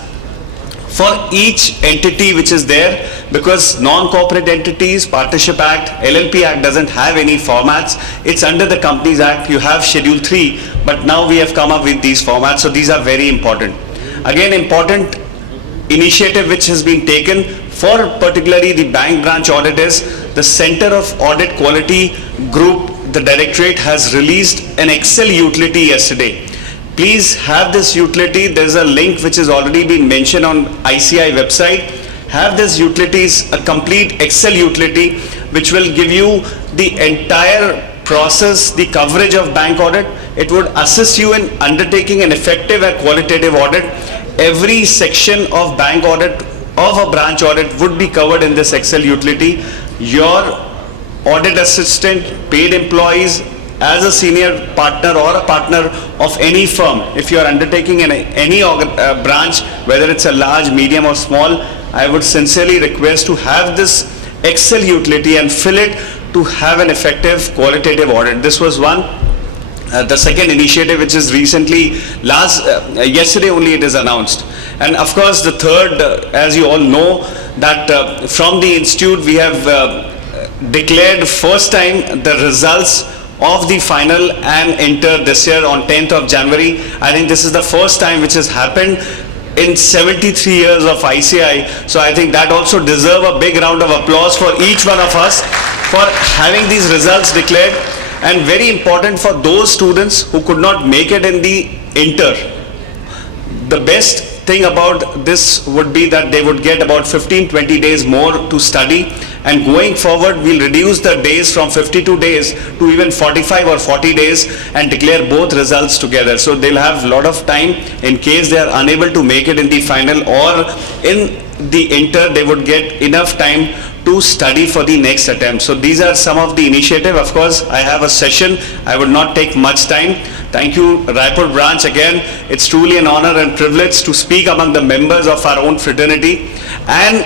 for each entity which is there, because non-corporate entities, Partnership Act, LLP Act doesn't have any formats. It's under the Companies Act. You have Schedule 3, but now we have come up with these formats. So these are very important. Again, important initiative which has been taken for particularly the bank branch audit is the Center of Audit Quality Group. The Directorate has released an Excel utility yesterday. Please have this utility. There's a link which has already been mentioned on ICI website. Have this utilities, a complete Excel utility which will give you the entire process, the coverage of bank audit. It would assist you in undertaking an effective and qualitative audit. Every section of bank audit, of a branch audit, would be covered in this Excel utility. Your audit assistant, paid employees, as a senior partner or a partner of any firm, if you are undertaking any branch, whether it's a large, medium or small, I would sincerely request to have this Excel utility and fill it to have an effective qualitative audit. This was one. The second initiative, which is recently, yesterday only it is announced. And of course, the third, as you all know, that from the institute we have declared first time the results of the final and inter this year on 10th of January. I think this is the first time which has happened in 73 years of ICI. So I think that also deserve a big round of applause for each one of us for having these results declared. And very important for those students who could not make it in the inter. The best thing about this would be that they would get about 15-20 days more to study, and going forward we'll reduce the days from 52 days to even 45 or 40 days and declare both results together. So they'll have a lot of time in case they are unable to make it in the final or in the inter, they would get enough time to study for the next attempt. So these are some of the initiative. Of course, I have a session. I would not take much time. Thank you, Raipur branch. Again, it's truly an honor and privilege to speak among the members of our own fraternity. And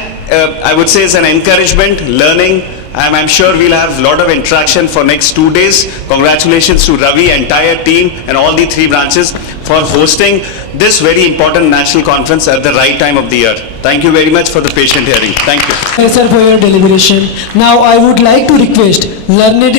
I would say it's an encouragement, learning. I'm sure we'll have a lot of interaction for next 2 days. Congratulations to Ravi, entire team and all the 3 branches for hosting this very important national conference at the right time of the year. Thank you very much for the patient hearing. Thank you. Yes, sir, for your deliberation. Now I would like to request learned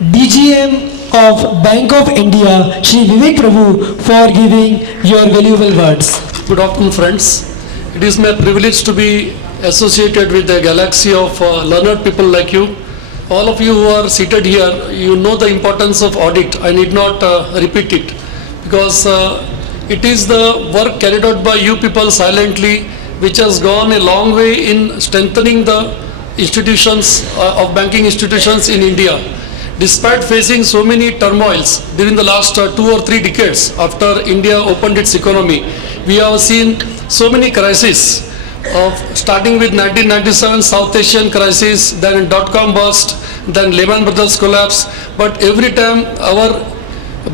DGM of Bank of India, Shri Vivek Prabhu, for giving your valuable words. Good afternoon, friends. It is my privilege to be associated with the galaxy of learned people like you. All of you who are seated here, you know the importance of audit. I need not repeat it, because it is the work carried out by you people silently which has gone a long way in strengthening the institutions of banking institutions in India. Despite facing so many turmoils during the last 2 or 3 decades after India opened its economy, we have seen so many crises, of starting with 1997 South Asian crisis, then dot-com bust, then Lehman Brothers collapse. But every time our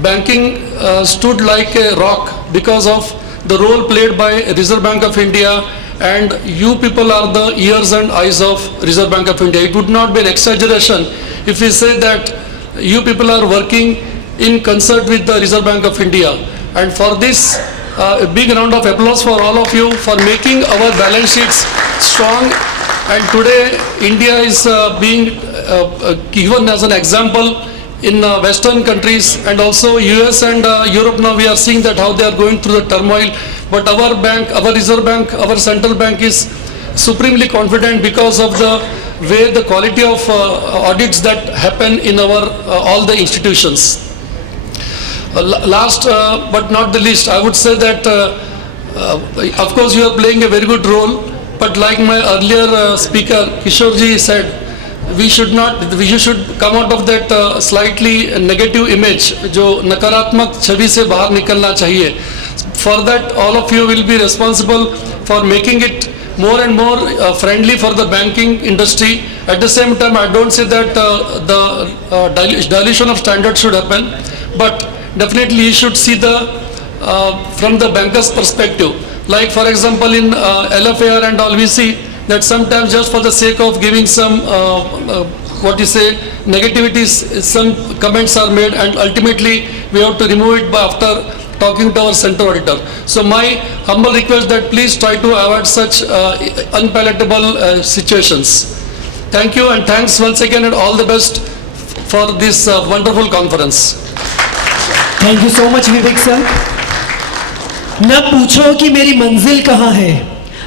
banking stood like a rock because of the role played by Reserve Bank of India, and you people are the ears and eyes of Reserve Bank of India. It would not be an exaggeration if we say that you people are working in concert with the Reserve Bank of India. And for this, a big round of applause for all of you for making our balance sheets strong. And today India is being given as an example in Western countries, and also US and Europe. Now we are seeing that how they are going through the turmoil. But our bank, our Reserve Bank, our central bank is supremely confident because of the way the quality of audits that happen in our all the institutions. Last but not the least, I would say that of course you are playing a very good role, but like my earlier speaker Kishorji said, we should come out of that slightly negative image, जो नकारात्मक छवि से बाहर निकलना चाहिए. For that, all of you will be responsible for making it more and more friendly for the banking industry. At the same time, I don't say that the dilution of standards should happen, but definitely you should see the from the banker's perspective. Like for example in LFAR and all, we see that sometimes just for the sake of giving some negativities, some comments are made, and ultimately we have to remove it after talking to our central auditor. So my humble request that please try to avoid such unpalatable situations. Thank you, and thanks once again, and all the best for this wonderful conference. Thank you so much Vivek sir. न पूछो कि मेरी मंजिल कहाँ है,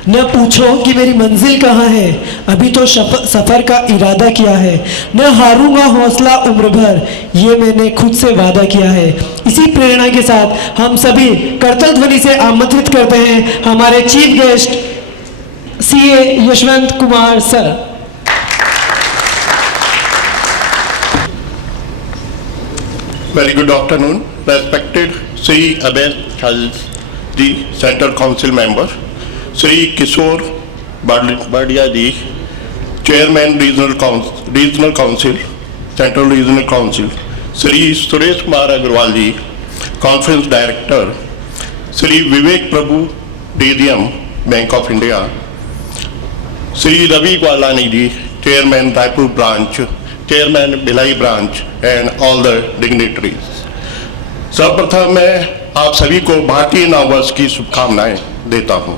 न पूछो कि मेरी मंजिल कहाँ है, अभी तो सफर का इरादा किया है. न हारूंगा हौसला उम्र भर, ये मैंने खुद से वादा किया है. इसी प्रेरणा के साथ हम सभी करतल ध्वनि से आमंत्रित करते हैं हमारे chief guest CA Yashwant Kumar sir. Very good afternoon, respected Sri Abhay Chhaji, Central Council Member, Sri Kishore Bardia Ji, Chairman Regional Council, Central Regional Council, Sri Suresh Kumar Agarwal Ji, Conference Director, Sri Vivek Prabhu, DGM, Bank of India, Sri Ravi Gwalani Ji, Chairman Raipur branch, Chairman Bhilai branch and all the dignitaries. सर्वप्रथम मैं आप सभी को भारतीय नववर्ष की शुभकामनाएं देता हूं.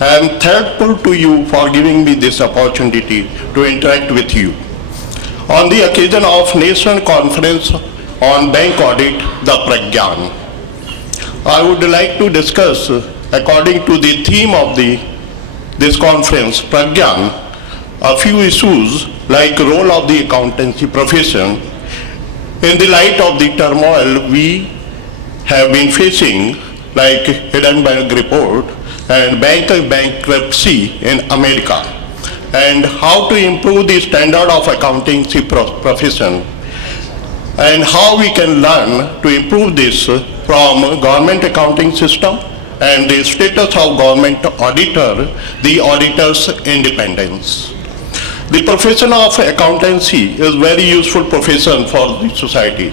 I am thankful to you for giving me this opportunity to interact with you. On the occasion of National Conference on Bank Audit, the Pragyan, I would like to discuss, according to the theme of this conference, Pragyan, a few issues like role of the accountancy profession in the light of the turmoil we have been facing, like Hindenburg report and banker bankruptcy in America, and how to improve the standard of accountancy profession, and how we can learn to improve this from government accounting system and the status of government auditor, the auditor's independence. The profession of accountancy is very useful profession for the society.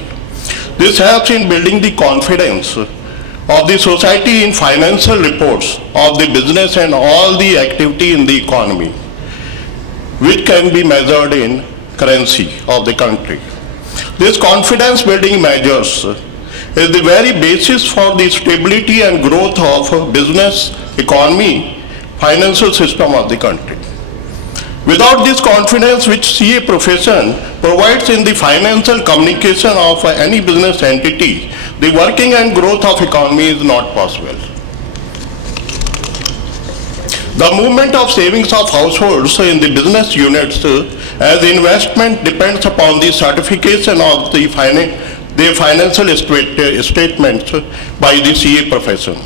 This helps in building the confidence of the society in financial reports of the business and all the activity in the economy, which can be measured in currency of the country. This confidence building measures is the very basis for the stability and growth of business, economy, financial system of the country. Without this confidence which CA profession provides in the financial communication of any business entity, the working and growth of economy is not possible. The movement of savings of households in the business units as investment depends upon the certification of the financial statements by the CA profession.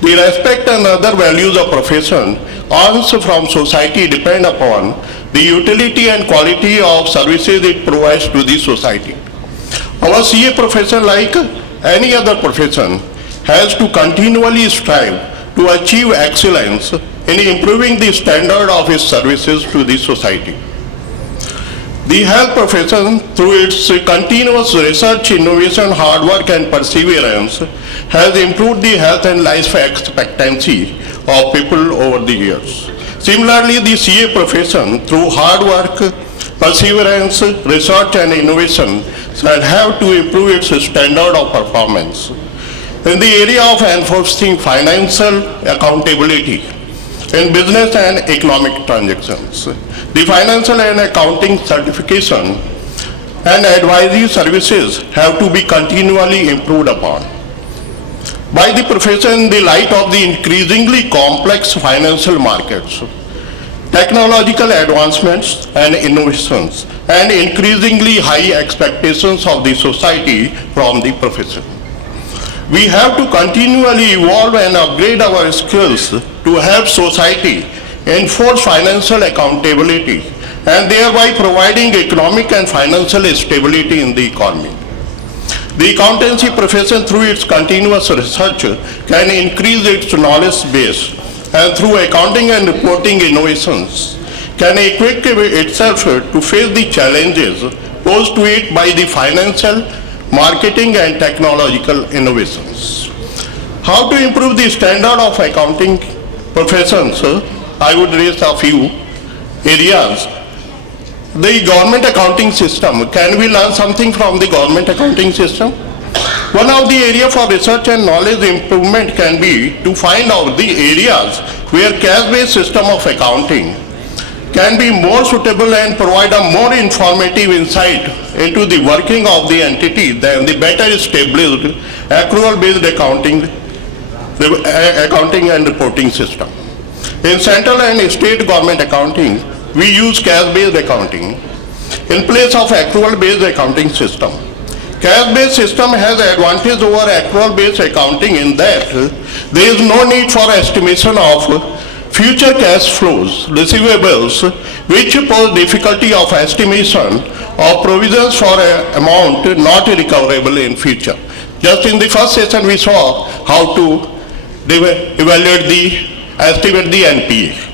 The respect and other values of profession earns from society depend upon the utility and quality of services it provides to the society. Our CA profession, like any other profession, has to continually strive to achieve excellence in improving the standard of its services to the society. The health profession, through its continuous research, innovation, hard work and perseverance, has improved the health and life expectancy of people over the years. Similarly, the CA profession, through hard work, perseverance, research and innovation, shall have to improve its standard of performance. In the area of enforcing financial accountability in business and economic transactions, the financial and accounting certification and advisory services have to be continually improved upon. By the profession in the light of the increasingly complex financial markets, technological advancements and innovations, and increasingly high expectations of the society from the profession. We have to continually evolve and upgrade our skills to help society enforce financial accountability and thereby providing economic and financial stability in the economy. The accountancy profession, through its continuous research, can increase its knowledge base, and through accounting and reporting innovations can equip itself to face the challenges posed to it by the financial, marketing and technological innovations. How to improve the standard of accounting professions? I would raise a few areas. The government accounting system. Can we learn something from the government accounting system? One of the areas for research and knowledge improvement can be to find out the areas where cash-based system of accounting can be more suitable and provide a more informative insight into the working of the entity than the better established accrual-based accounting and reporting system. In central and state government accounting, we use cash-based accounting in place of accrual-based accounting system. Cash-based system has advantage over accrual-based accounting in that there is no need for estimation of future cash flows, receivables, which pose difficulty of estimation of provisions for an amount not recoverable in future. Just in the first session we saw how to estimate the NPA.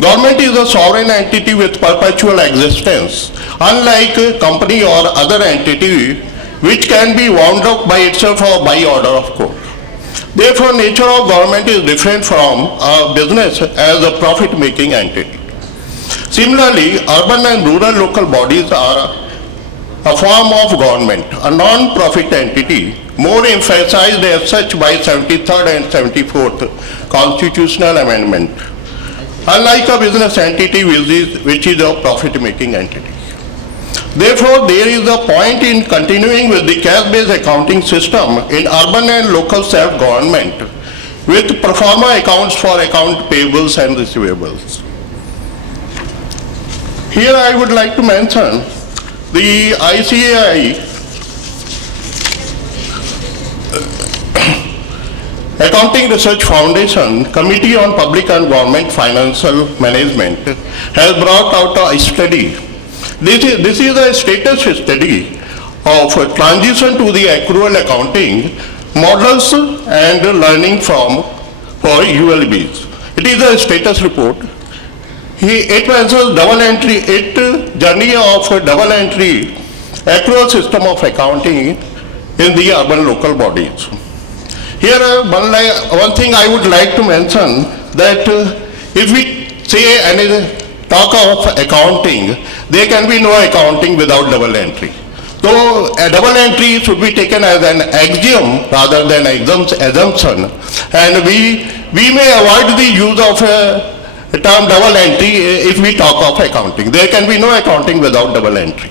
Government is a sovereign entity with perpetual existence, unlike a company or other entity which can be wound up by itself or by order of court. Therefore, nature of government is different from a business as a profit-making entity. Similarly, urban and rural local bodies are a form of government, a non-profit entity, more emphasized as such by 73rd and 74th constitutional amendment, unlike a business entity which is a profit-making entity. Therefore, there is a point in continuing with the cash-based accounting system in urban and local self-government with pro forma accounts for account payables and receivables. Here I would like to mention the ICAI Accounting Research Foundation Committee on Public and Government Financial Management has brought out a study. This is a status study of transition to the accrual accounting models and learning for ULBs. It is a status report. It mentions journey of double entry accrual system of accounting in the urban local bodies. Here one thing I would like to mention that if we say and talk of accounting, there can be no accounting without double entry. So a double entry should be taken as an axiom rather than assumption, and we may avoid the use of the term double entry if we talk of accounting. There can be no accounting without double entry.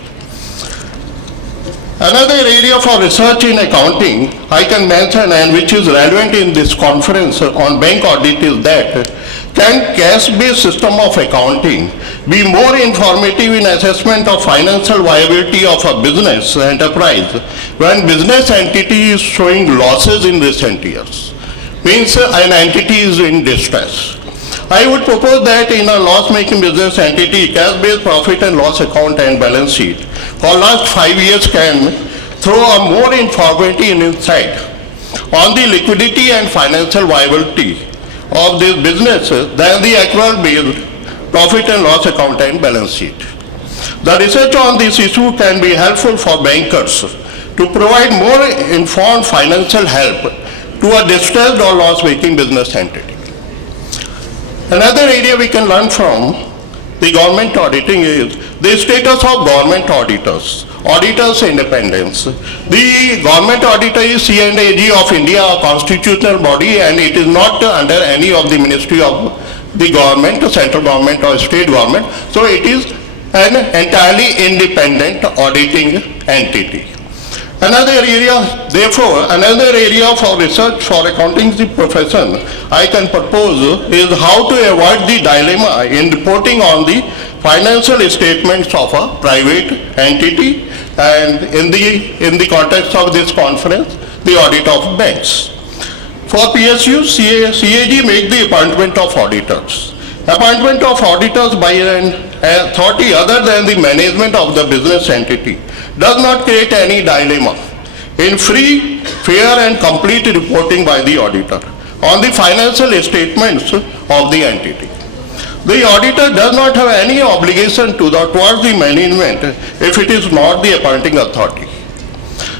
Another area for research in accounting I can mention, and which is relevant in this conference on bank audit, is that can cash-based system of accounting be more informative in assessment of financial viability of a business enterprise when business entity is showing losses in recent years? Means an entity is in distress. I would propose that in a loss-making business entity, cash-based profit and loss account and balance sheet for last 5 years can throw a more informative insight on the liquidity and financial viability of this business than the accrual-based profit and loss account and balance sheet. The research on this issue can be helpful for bankers to provide more informed financial help to a distressed or loss-making business entity. Another area we can learn from the government auditing is the status of government auditors, auditors' independence. The government auditor is C&AG of India, a constitutional body, and it is not under any of the ministry of the government, central government or state government. So it is an entirely independent auditing entity. Another area for research for accountancy profession I can propose is how to avoid the dilemma in reporting on the financial statements of a private entity, and in the context of this conference, the audit of banks. For PSU, CAG make the appointment of auditors. Appointment of auditors by an authority other than the management of the business entity does not create any dilemma in free, fair and complete reporting by the auditor on the financial statements of the entity. The auditor does not have any obligation towards the management if it is not the appointing authority.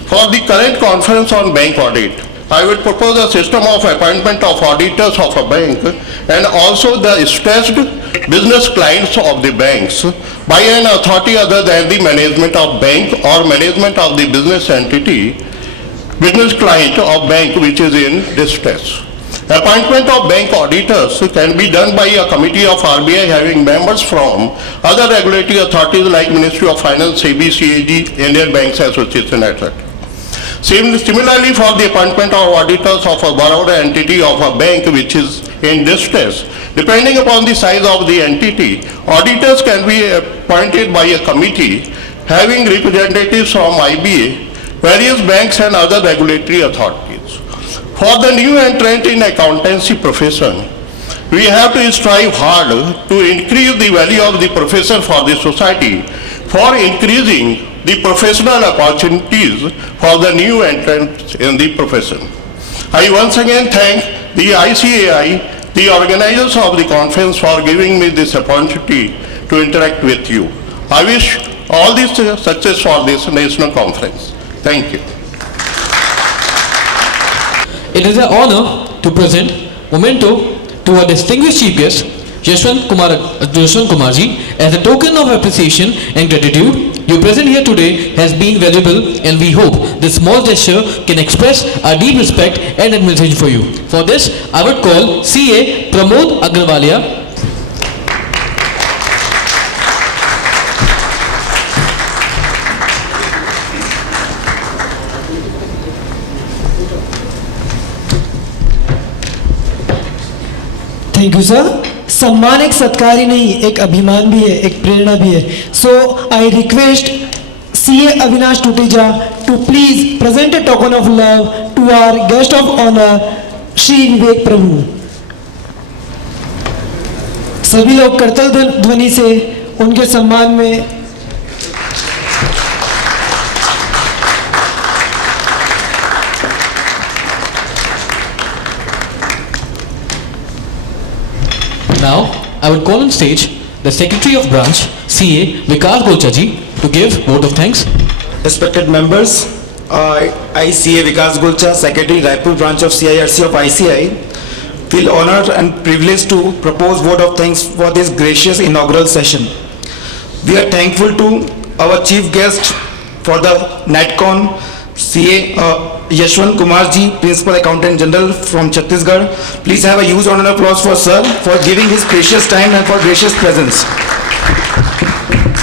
For the current conference on bank audit, I would propose a system of appointment of auditors of a bank and also the stressed business clients of the banks by an authority other than the management of bank or management of the business entity, business client of bank which is in distress. Appointment of bank auditors can be done by a committee of RBI having members from other regulatory authorities like Ministry of Finance, SEBI, CAG, Indian Banks Association, etc. Similarly, for the appointment of auditors of a borrowed entity of a bank which is in distress, depending upon the size of the entity, auditors can be appointed by a committee having representatives from IBA, various banks and other regulatory authorities. For the new entrant in accountancy profession, we have to strive hard to increase the value of the profession for the society for increasing the professional opportunities for the new entrants in the profession. I once again thank the ICAI, the organizers of the conference, for giving me this opportunity to interact with you. I wish all this success for this national conference. Thank you. It is an honor to present memento to our distinguished chief guest, Yashwant Kumar ji, as a token of appreciation and gratitude, your presence here today has been valuable, and we hope this small gesture can express our deep respect and admiration for you. For this, I would call CA Pramod Agrawaliya. Thank you sir. सम्मान एक सत्कार ही नहीं, एक अभिमान भी है, एक प्रेरणा भी है। So I request CA Avinash Tuteja to please present a token of love to our guest of honour Shri Vivek Prabhu. सभी लोग करतल ध्वनि से उनके सम्मान में Now, I would call on stage the Secretary of Branch, CA Vikas Golcha ji, to give vote of thanks. Respected members, I CA Vikas Golcha, Secretary Raipur Branch of CIRC of ICI, feel honored and privileged to propose vote of thanks for this gracious inaugural session. We are thankful to our chief guest for the NatCon, CA Yashwant Kumar ji, Principal Accountant General from Chhattisgarh. Please have a huge round of applause for sir for giving his precious time and for gracious presence.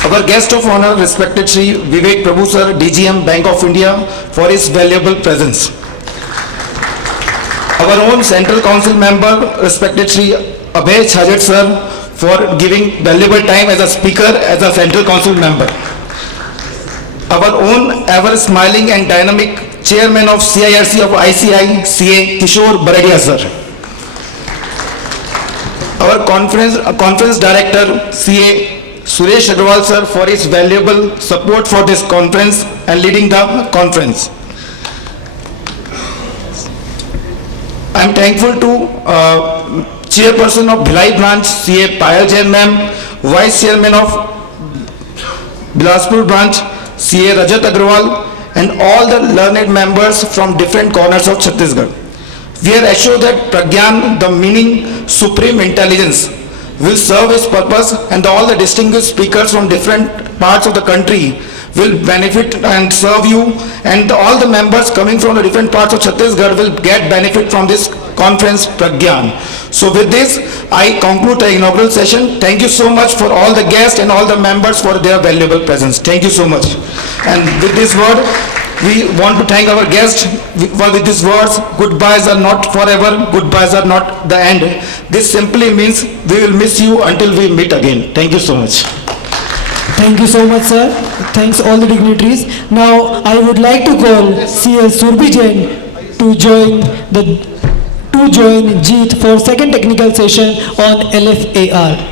Our guest of honor, respected Shri Vivek Prabhu sir, DGM Bank of India, for his valuable presence. Our own Central Council member, respected Shri Abhay Chhajet sir, for giving valuable time as a speaker, as a Central Council member. Our own ever smiling and dynamic chairman of CIRC of ICI, CA Kishore Baradia sir. Our conference director, CA Suresh Agrawal sir, for his valuable support for this conference and leading the conference. I am thankful to chairperson of Bhilai branch, CA Payal Jain ma'am, vice chairman of Bilaspur branch, CA Rajat Agrawal, and all the learned members from different corners of Chhattisgarh. We are assured that Pragyan, the meaning supreme intelligence, will serve its purpose, and all the distinguished speakers from different parts of the country will benefit and serve you, and all the members coming from the different parts of Chhattisgarh will get benefit from this conference Pragyan. So with this, I conclude the inaugural session. Thank you so much for all the guests and all the members for their valuable presence. Thank you so much. And with this word, we want to thank our guests with these words: goodbyes are not forever, goodbyes are not the end. This simply means we will miss you until we meet again. Thank you so much. Thank you so much, sir. Thanks all the dignitaries. Now I would like to call CA Surbhi Jain to join Jeet for second technical session on LFAR.